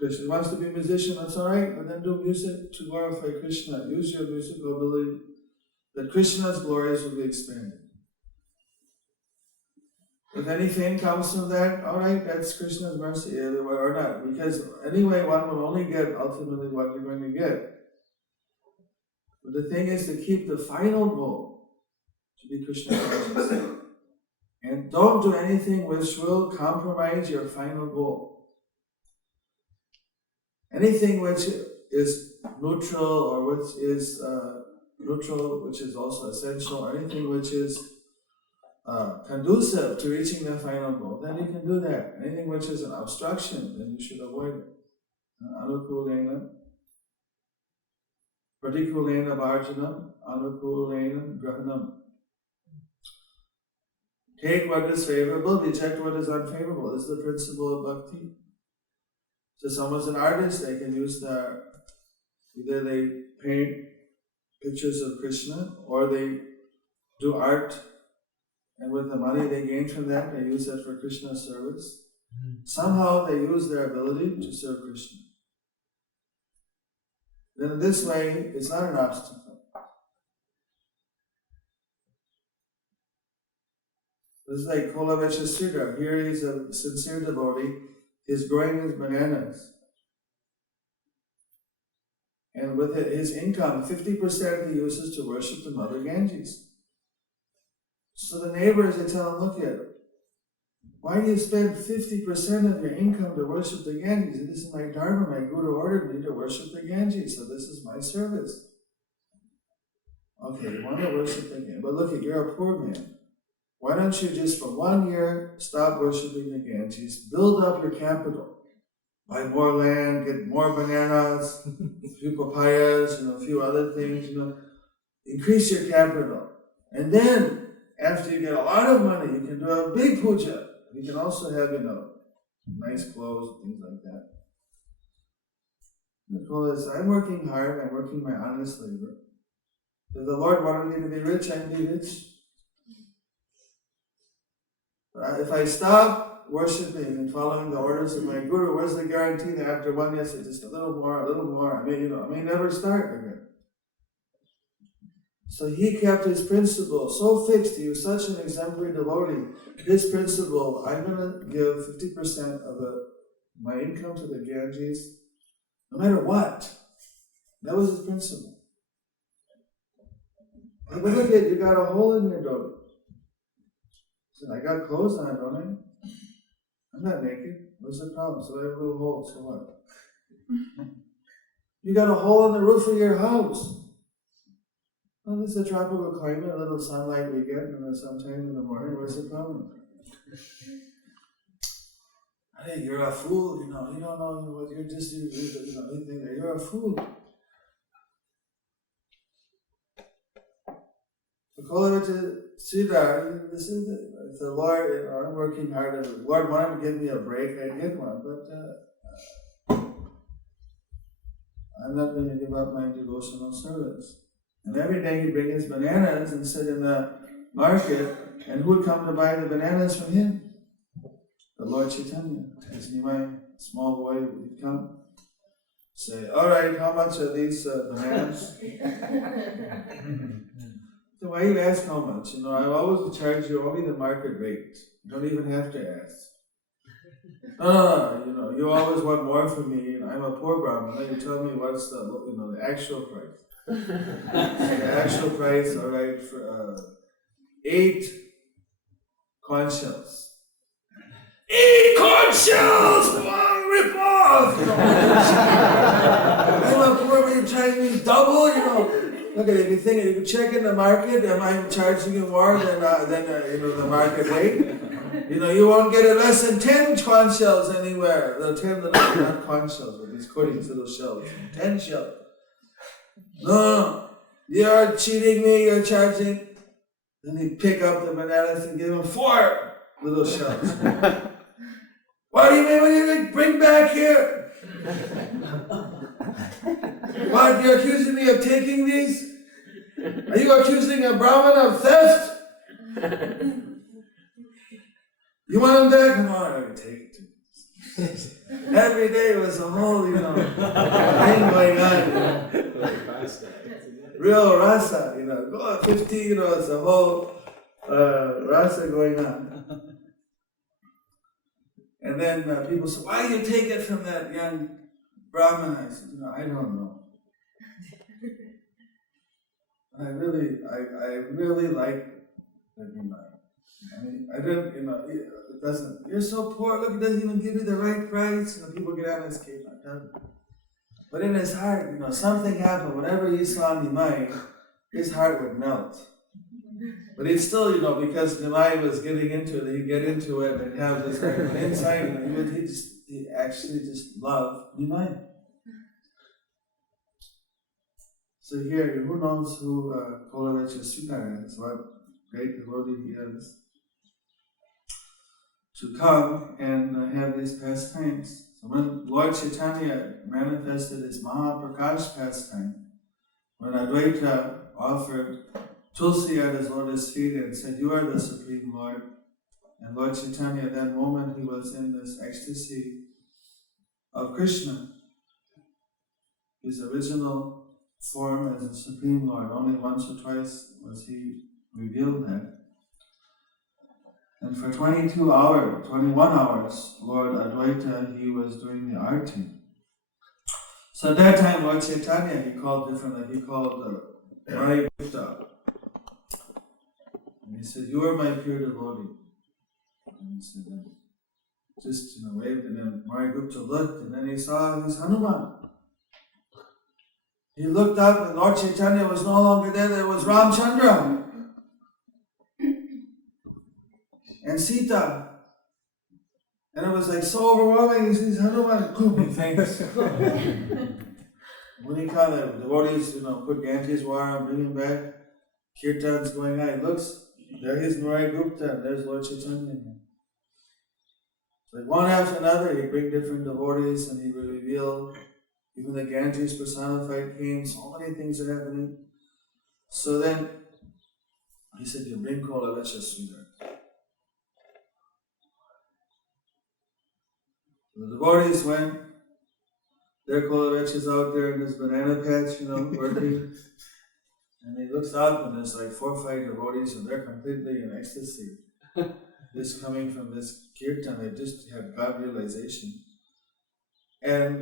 Krishna wants to be a musician, that's all right, but then do music to glorify Krishna. Use your musical ability that Krishna's glories will be expanded. If any fame comes from that, all right, that's Krishna's mercy, or not. Because anyway, one will only get ultimately what you're going to get. But the thing is to keep the final goal to be Krishna conscious. And don't do anything which will compromise your final goal. Anything which is neutral or which is neutral, which is also essential, or anything which is conducive to reaching the final goal, then you can do that. Anything which is an obstruction, then you should avoid it. Anukulena, Pratikulena Bharjanam, Anukulena Grahanam. Take what is favorable, reject what is unfavorable. This is the principle of bhakti. So someone's an artist, they can use either they paint pictures of Krishna, or they do art, and with the money they gain from that, they use that for Krishna's service. Somehow they use their ability to serve Krishna. Then in this way, it's not an obstacle. This is like Kolavecha Sridhar. Here he's a sincere devotee. He's growing his bananas. And with his income, 50% he uses to worship the Mother Ganges. So the neighbors, they tell him, look here, why do you spend 50% of your income to worship the Ganges? This is my dharma, my guru ordered me to worship the Ganges, so this is my service. Okay, you want to worship the Ganges, but look, you're a poor man. Why don't you just for 1 year stop worshiping the Ganges, build up your capital, buy more land, get more bananas, a few papayas, a few other things, increase your capital. And then, after you get a lot of money, you can do a big puja. You can also have, nice clothes, things like that. The goal is, I'm working hard, I'm working my honest labor. If the Lord wanted me to be rich, I can be rich. But if I stop worshipping and following the orders of my guru, where's the guarantee that after 1 year, just a little more, I may never start again. So he kept his principle so fixed, he was such an exemplary devotee. His principle, I'm going to give 50% of my income to the Ganges, no matter what. That was his principle. But look at, you got a hole in your dhoti. He said, I got clothes on, don't I? I'm not naked. What's the problem? So I have a little hole, so what? You got a hole in the roof of your house. Well, it's a tropical climate, a little sunlight we get, and sometime in the morning, what's the problem? Hey, you're a fool, you don't know what you're just, you're a fool. Kolavicha Sridhar, this is if the Lord, I'm working hard, if the Lord wanted to give me a break, I'd get one, but I'm not going to give up my devotional service. And every day he'd bring his bananas and sit in the market, and who would come to buy the bananas from him? The Lord Chaitanya. As my small boy would come, say, all right, how much are these bananas? So why you ask how much? I always charge you only the market rate. You don't even have to ask. No, you always want more from me. I'm a poor Brahmana. You tell me what's the actual price. The actual price, all right, for 8 conch shells. 8 conch shells! Wow, rip off! I'm a poor man, you charge me double, Look at it, you think you check in the market, am I charging you more than the market rate? You won't get it less than 10 conch shells anywhere. The 10 not conch shells, but these coatings little shells. 10 shells. No, you're cheating me, you're charging. Then he pick up the bananas and give him 4 little shells. What do you mean when you bring back here? What, you're accusing me of taking these? Are you accusing a Brahmin of theft? You want them back? Come on, I can take it. Every day was a whole, thing going on. Real rasa, go 50, it's a whole rasa going on. And then people say, why do you take it from that young Brahmin? I said, I don't know. I really like Nimai. I didn't, it doesn't, you're so poor, look, it doesn't even give you the right price. People get on his case like that. But in his heart, something happened. Whenever he saw Nimai, his heart would melt. But he'd still, because Nimai was getting into it, he'd get into it and have this inside, and he actually just loved Nimai. So here, who knows who Kolavicha Sridhar is, what great devotee he is, to come and have these pastimes. So when Lord Chaitanya manifested his Mahaprakash pastime, when Advaita offered Tulsi at his lotus feet and said, you are the Supreme Lord, and Lord Chaitanya at that moment he was in this ecstasy of Krishna, his original form as the Supreme Lord. Only once or twice was he revealed that. And for 21 hours, Lord Advaita, he was doing the arti. So at that time, Lord Chaitanya, he called differently. He called Mari Gupta. And he said, you are my pure devotee. And he said, just waved, and then Mari Gupta looked, and then he saw his Hanuman. He looked up, and Lord Chaitanya was no longer there. There was Ramchandra and Sita. And it was like so overwhelming. He sees Hanuman, he faints. When he called the devotees, put Ganges water and bring him back, Kirtan's going on. He looks, there is Mari Gupta, and there's Lord Chaitanya. Like one after another, he'd bring different devotees and he would reveal. Even the Ganges personified came, so many things are happening. So then, he said, you bring Kolavicha Sridhar. The devotees went, their Kolavicha's out there in his banana patch, working. And he looks up and there's like 4 or 5 devotees and they're completely in ecstasy. This coming from this kirtan, they just had God realization. And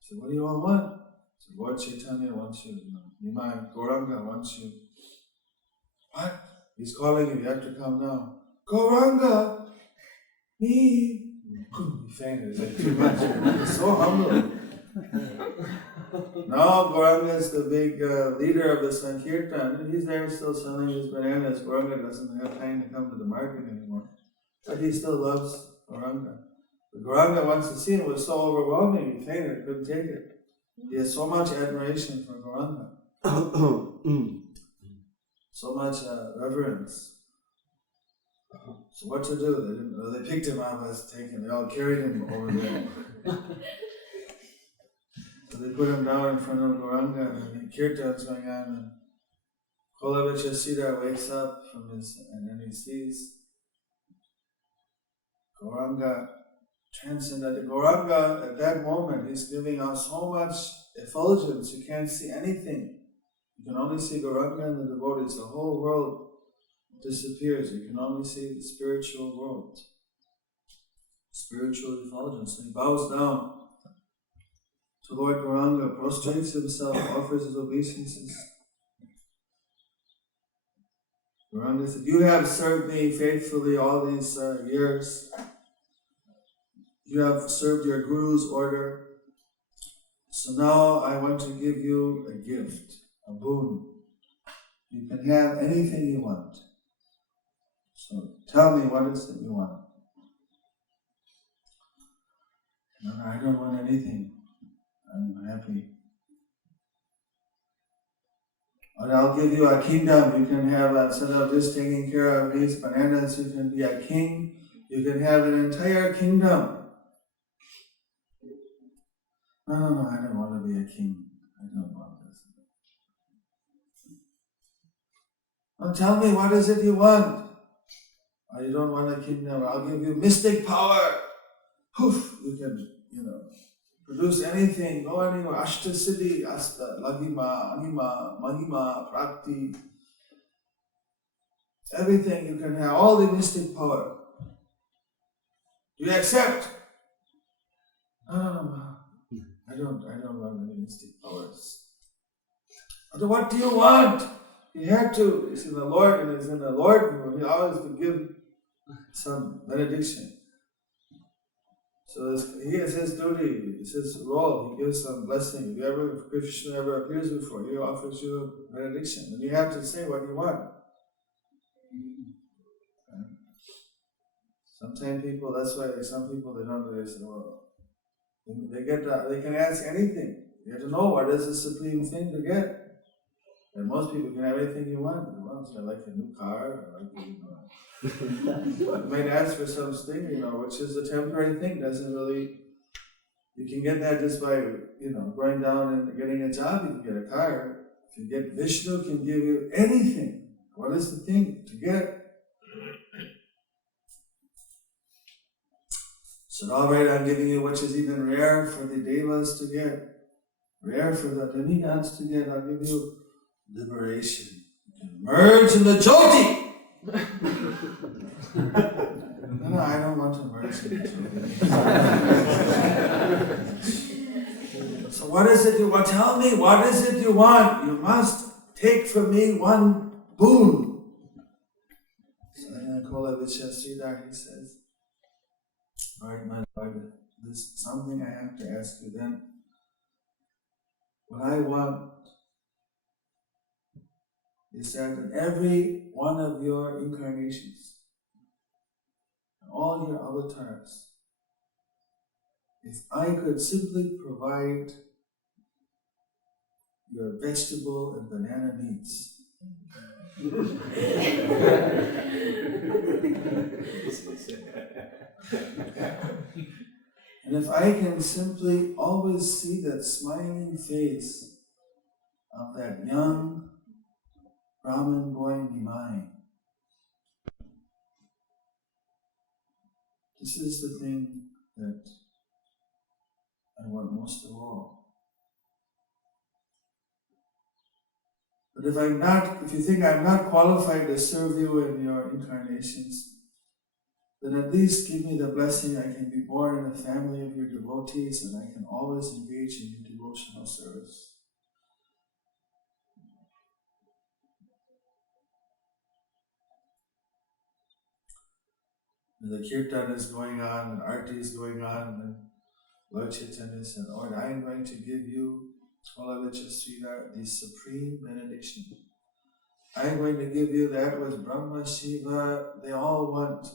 so what do you all want? So Lord Chaitanya wants you. Nimai Gauranga wants you. What? He's calling you. You have to come now. Gauranga, me. He fainted. It's like too much. He's so humble. Now Gauranga is the big leader of the Sankirtan, and he's there still selling his bananas. Gauranga doesn't have time to come to the market anymore, but he still loves Gauranga. But Gauranga wants to see him. It was so overwhelming, he fainted, couldn't take it. He has so much admiration for Gauranga. so much reverence. So what to do? They didn't know. They picked him up as taken. They all carried him over there. So they put him down in front of Gauranga, and the kirtan's going on, and Kolavicha Siddhar wakes up from his, and then he sees Gauranga transcendent. Gauranga, at that moment, he's giving out so much effulgence, you can't see anything. You can only see Gauranga and the devotees. The whole world disappears. You can only see the spiritual world. Spiritual effulgence. And he bows down to Lord Gauranga, prostrates himself, offers his obeisances. Gauranga said, "You have served me faithfully all these years. You have served your Guru's order. So now I want to give you a gift, a boon. You can have anything you want. So tell me, what is it you want?" "No, I don't want anything. I'm happy. Or I'll give you a kingdom. You can have, instead of just taking care of these bananas, you can be a king. You can have an entire kingdom." No, I don't want to be a king. I don't want this. "Well, tell me, what is it you want?" "Oh, you don't want a kingdom. I'll give you mystic power. Poof, you can, produce anything, go anywhere. Ashta Siddhi, Asta, Laghima, Anima, Mahima, Prakti. Everything you can have, all the mystic power. Do you accept?" No. I don't want any mystic powers." "What do you want?" He had to. It's in the Lord, and it's in the Lord. He always would give some benediction. So it's his duty, it's his role. He gives some blessing. If Krishna ever appears before you, he offers you a benediction, and you have to say what you want. Sometimes people, that's why some people, they don't know. They say, well, they can ask anything. You have to know what is the supreme thing to get. And most people can have anything you want. I like a new car, you might ask for something, which is a temporary thing. Doesn't really. You can get that just by, going down and getting a job. You can get a car. If you get Vishnu, can give you anything. What is the thing to get? So, all right, I'm giving you which is even rare for the devas to get, rare for the demigods to get. I'll give you liberation. You can merge in the Jyoti. No, I don't want to merge in the Jyoti. So what is it you want? Tell me, what is it you want? You must take from me one boon. So then Kolavicha Siddhar, he says, "All right, my Lord, this is something I have to ask you then. What I want is that in every one of your incarnations, all your avatars, if I could simply provide your vegetable and banana needs, and if I can simply always see that smiling face of that young Brahmin boy Nimai, this is the thing that I want most of all. But if you think I'm not qualified to serve you in your incarnations, then at least give me the blessing I can be born in a family of your devotees and I can always engage in your devotional service. And the kirtan is going on, and arti is going on, and Lord Chaitanya said, "Lord, I am going to give you, Kolavicha Siddhar, the supreme benediction. I am going to give you that which Brahma, Shiva, they all want.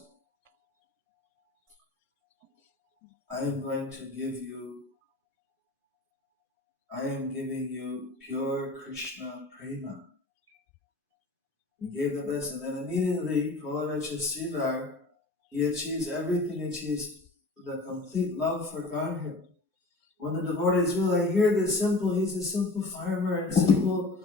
I am giving you pure Krishna prema. He gave the best, and then immediately, Kolavecha Sridhar, he achieves everything, achieves the complete love for Godhead. When the devotees realize, he's a simple farmer and simple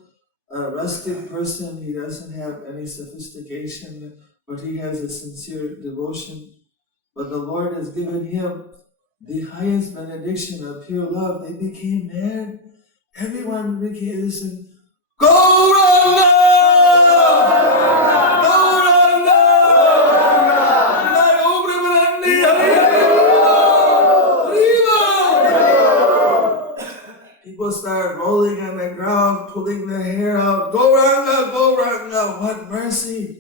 rustic person, he doesn't have any sophistication, but he has a sincere devotion. But the Lord has given him the highest benediction of pure love. They became mad. Everyone became listening. Gauranga! Gauranga! People start rolling on the ground, pulling their hair out. Gauranga! Gauranga! What mercy!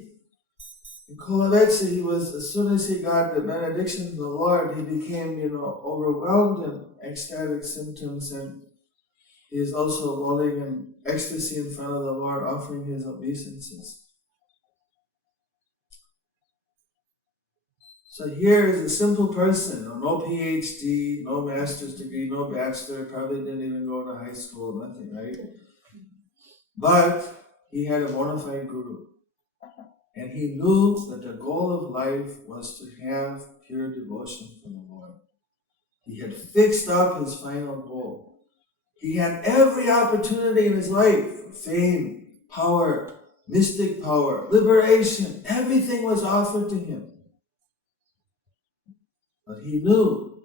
In Kolavetsa, he was, as soon as he got the benediction of the Lord, he became, overwhelmed in ecstatic symptoms, and he is also rolling in ecstasy in front of the Lord, offering his obeisances. So here is a simple person, no PhD, no master's degree, no bachelor, probably didn't even go to high school, nothing, right? But he had a bona fide guru. And he knew that the goal of life was to have pure devotion for the Lord. He had fixed up his final goal. He had every opportunity in his life, fame, power, mystic power, liberation, everything was offered to him. But he knew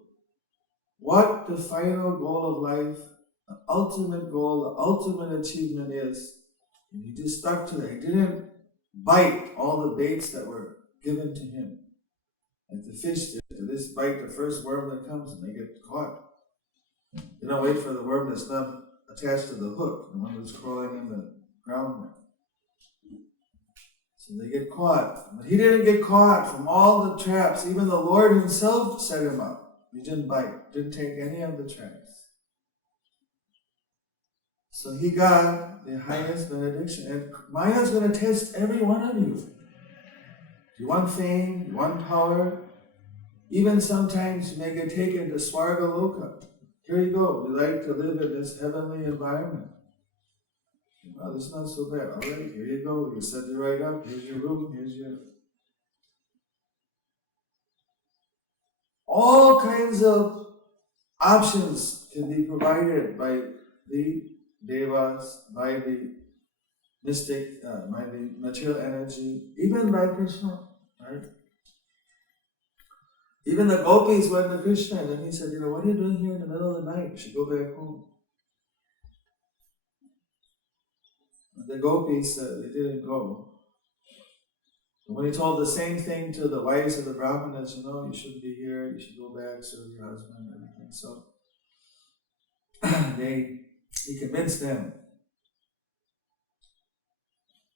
what the final goal of life, the ultimate goal, the ultimate achievement is. And he just stuck to that. He didn't bite all the baits that were given to him. Like the fish did. They just bite the first worm that comes and they get caught. They don't wait for the worm that's not attached to the hook, the one that's crawling in the ground there. So they get caught. But he didn't get caught from all the traps. Even the Lord himself set him up. He didn't bite, didn't take any of the traps. So he got the highest benediction. And Maya's going to test every one of you. Do you want fame? Do you want power? Even sometimes you may get taken to Swarga Loka. Here you go. We like to live in this heavenly environment. Well, this is not so bad. All right, here you go. You set it right up. Here's your room. Here's your... All kinds of options can be provided by the devas, by the mystic, by the material energy, even by Krishna, right? Even the gopis went to Krishna and he said, what are you doing here in the middle of the night? You should go back home. The gopis, they didn't go. And when he told the same thing to the wives of the brahmanas, you shouldn't be here, you should go back, serve your husband, and everything. So he convinced them.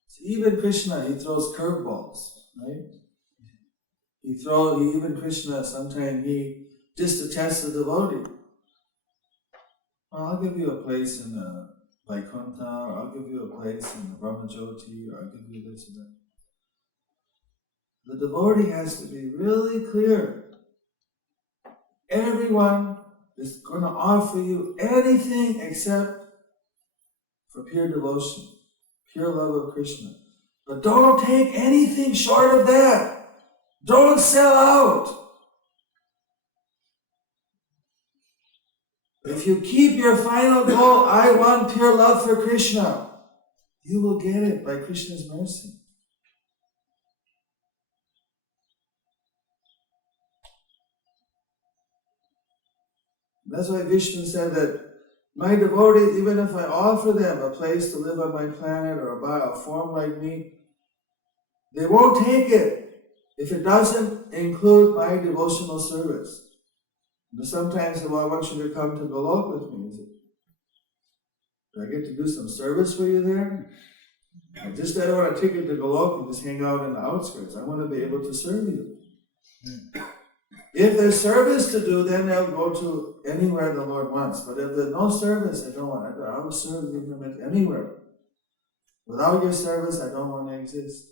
So even Krishna, he throws curveballs, right? Even Krishna, sometimes just to test the devotee. Well, I'll give you a place in Vaikuntha, or I'll give you a place in Brahmajyoti, or I'll give you this and that. The devotee has to be really clear. Everyone is going to offer you anything except for pure devotion, pure love of Krishna. But don't take anything short of that. Don't sell out. If you keep your final goal, I want pure love for Krishna, you will get it by Krishna's mercy. That's why Vishnu said that my devotees, even if I offer them a place to live on my planet or buy a form like me, they won't take it if it doesn't include my devotional service. But sometimes, I want you to come to Golok with me. Do I get to do some service for you there? I don't want a ticket to Golok and just hang out in the outskirts. I want to be able to serve you. If there's service to do, then they'll go to anywhere the Lord wants. But if there's no service, I don't want it. I will serve you anywhere. Without your service, I don't want to exist.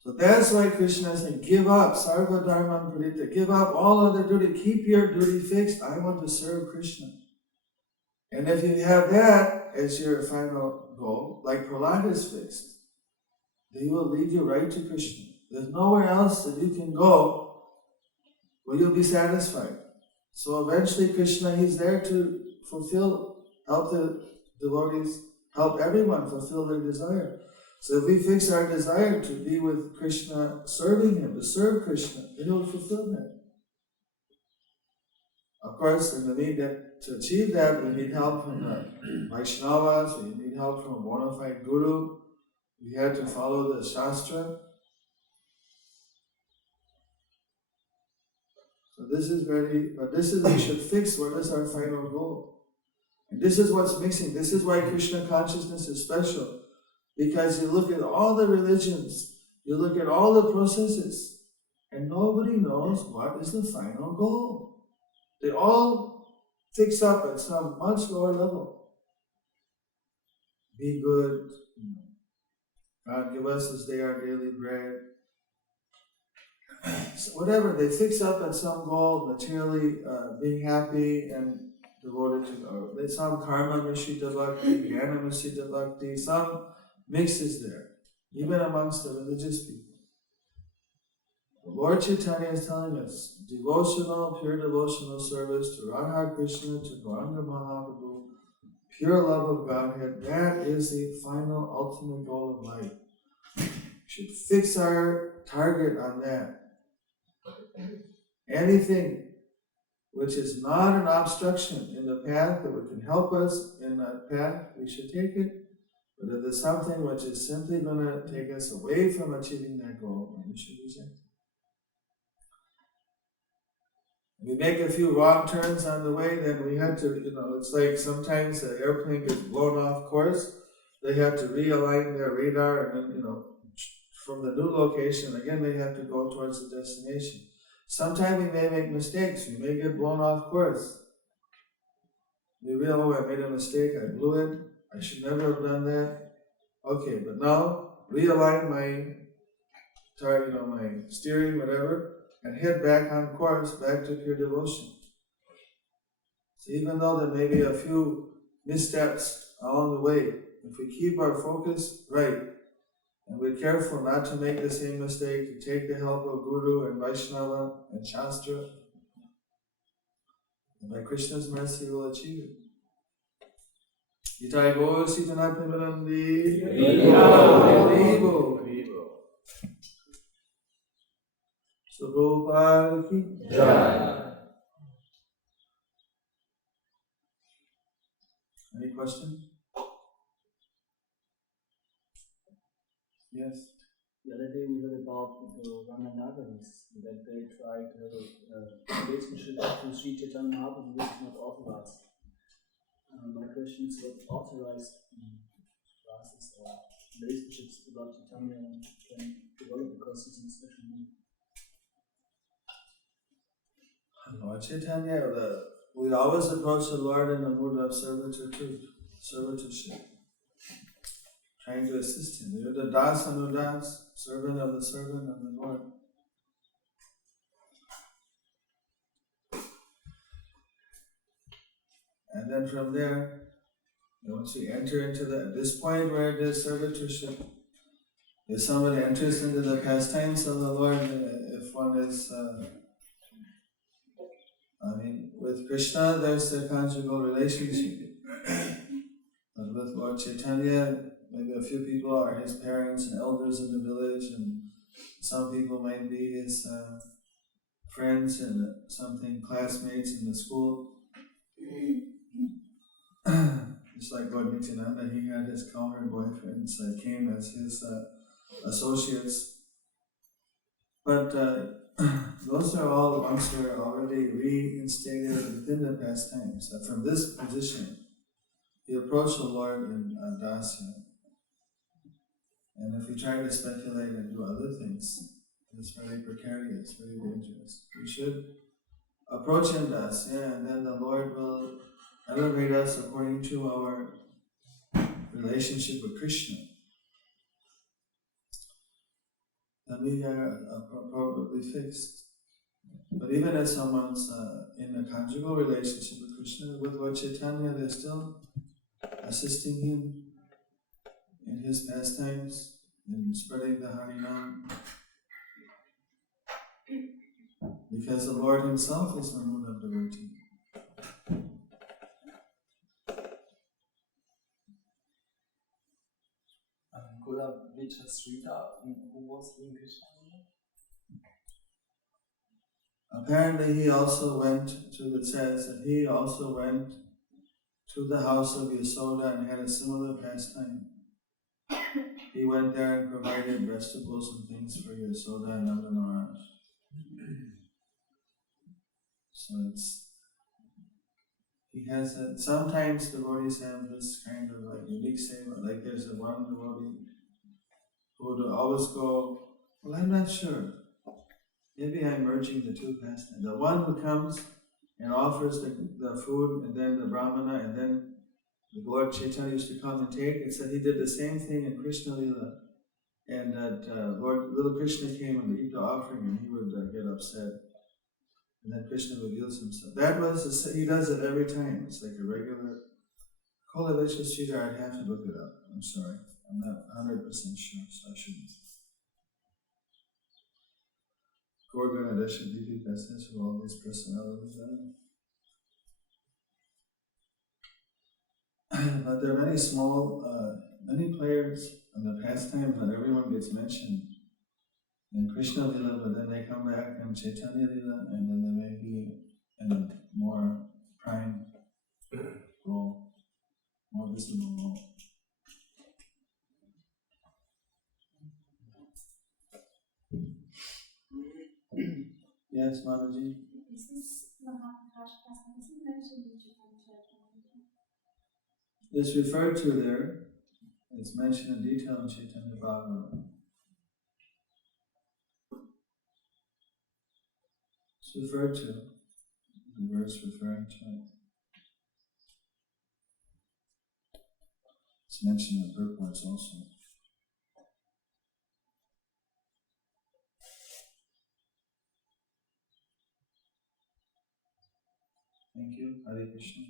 So that's why Krishna said, give up, sarva dharma pradita, give up all other duty, keep your duty fixed. I want to serve Krishna. And if you have that as your final goal, like Prahlad is fixed, they will lead you right to Krishna. There's nowhere else that you can go where you'll be satisfied. So eventually Krishna, he's there to help the devotees, help everyone fulfill their desire. So if we fix our desire to be with Krishna, serving him, to serve Krishna, then he will fulfill that. Of course, in the need to achieve that, we need help from the Vaishnavas, we need help from a bona fide guru. We have to follow the Shastra. So we should fix what is our final goal. And this is what's missing. This is why Krishna consciousness is special. Because you look at all the religions, you look at all the processes, and nobody knows what is the final goal. They all fix up at some much lower level. Be good. God give us this day our daily bread. So whatever, they fix up at some goal, materially being happy and devoted to some karma mishita bhakti, jnana mishita bhakti, some mixes there, even amongst the religious people. The Lord Chaitanya is telling us, pure devotional service to Radha Krishna, to Gauranga Mahaprabhu, pure love of Godhead, that is the final ultimate goal of life. We should fix our target on that. Anything which is not an obstruction in the path that can help us in that path, we should take it. But if there's something which is simply going to take us away from achieving that goal, then we should reject it. We make a few wrong turns on the way, then we have to, it's like sometimes the airplane gets blown off course. They have to realign their radar, and then, from the new location, again, they have to go towards the destination. Sometimes we may make mistakes. We may get blown off course. We realize, I made a mistake, I blew it, I should never have done that. Okay, but now, realign my target, my steering, whatever, and head back on course, back to pure devotion. So even though there may be a few missteps along the way, if we keep our focus right, and we're careful not to make the same mistake, to take the help of Guru and Vaishnava and Shastra, and by Krishna's mercy we'll achieve it. Itai Gaur Sitana Pimanandi Haribo Prabhupada ki Jai. Any questions? Yes. The other day we heard about the Ramanagaris, that they tried relationship to Sri Chaitanya Mahaprabhu, which is not authorized. My question is, what authorized classes or relationships about Chaitanya can develop because he's in special mood? Lord Chaitanya, we always approach the Lord in the mood of servitude, servitorship, trying to assist him. You're the Das Anudas, servant of the Lord. And then from there, once we enter into this point where it is servitorship, if somebody enters into the pastimes of the Lord, if one is with Krishna, there's a conjugal relationship. But with Lord Chaitanya, maybe a few people are his parents and elders in the village, and some people might be his friends and classmates in the school. Just like Lord Nityananda, he had his cowherd boyfriends that came as his associates. But those are all the ones who are already reinstated within the pastimes. From this position, you approach the Lord in Dasya. And if we try to speculate and do other things, it's very precarious, very dangerous. We should approach in Dasya, and then the Lord will elevate us according to our relationship with Krishna. Then we are appropriately fixed. But even if someone's in a conjugal relationship with Krishna, with Lord Chaitanya, they're still assisting him in his pastimes, in spreading the Harinam. Because the Lord himself is the mood of devotee. Gula Vichasrita, who was in Krishna? Apparently he also went to, it says that he also went to the house of Yasoda and had a similar pastime. He went there and provided vegetables and things for Yasoda and Nanda Maharaj. So he has that. Sometimes devotees have this kind of like unique seva. Like there's a one devotee who would always go, well, I'm not sure. Maybe I'm merging the two pastimes. The one who comes and offers the food, and then the brahmana, and then the Lord Chaitanya used to come and take. It said he did the same thing in Krishna Lila, and that little Krishna came and eat the offering, and he would get upset, and then Krishna reveals himself. That was he does it every time. It's like a regular. Kolavechya Sridhar, I'd have to look it up. I'm sorry, I'm not 100% sure, so I shouldn't. Gorganadesha Dipikasas, who all these personalities are. But there are many small, many players in the pastimes that everyone gets mentioned in Krishna Lila, but then they come back in Chaitanya Lila, and then they may be in a more prime role, more visible role. Yes, Manaji? Is this Maharaj isn't mentioned in Chaitanya Charitamrita? It's referred to there. It's mentioned in detail in Chaitanya Bhagavatam. It's referred to. The verse referring to it. It's mentioned in purports also. Thank you. Hare Krishna.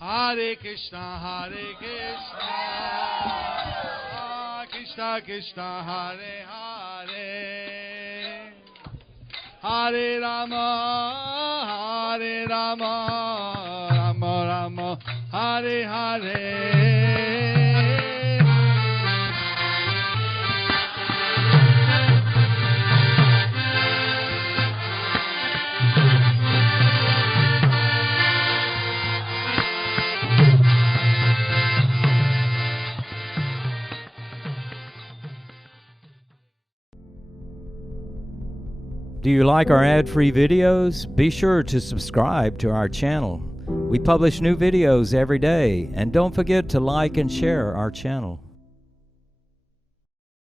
Hare Krishna, Krishna Krishna, Hare Hare, Hare Rama, Rama Rama, Hare Hare. Do you like our ad-free videos? Be sure to subscribe to our channel. We publish new videos every day, and don't forget to like and share our channel.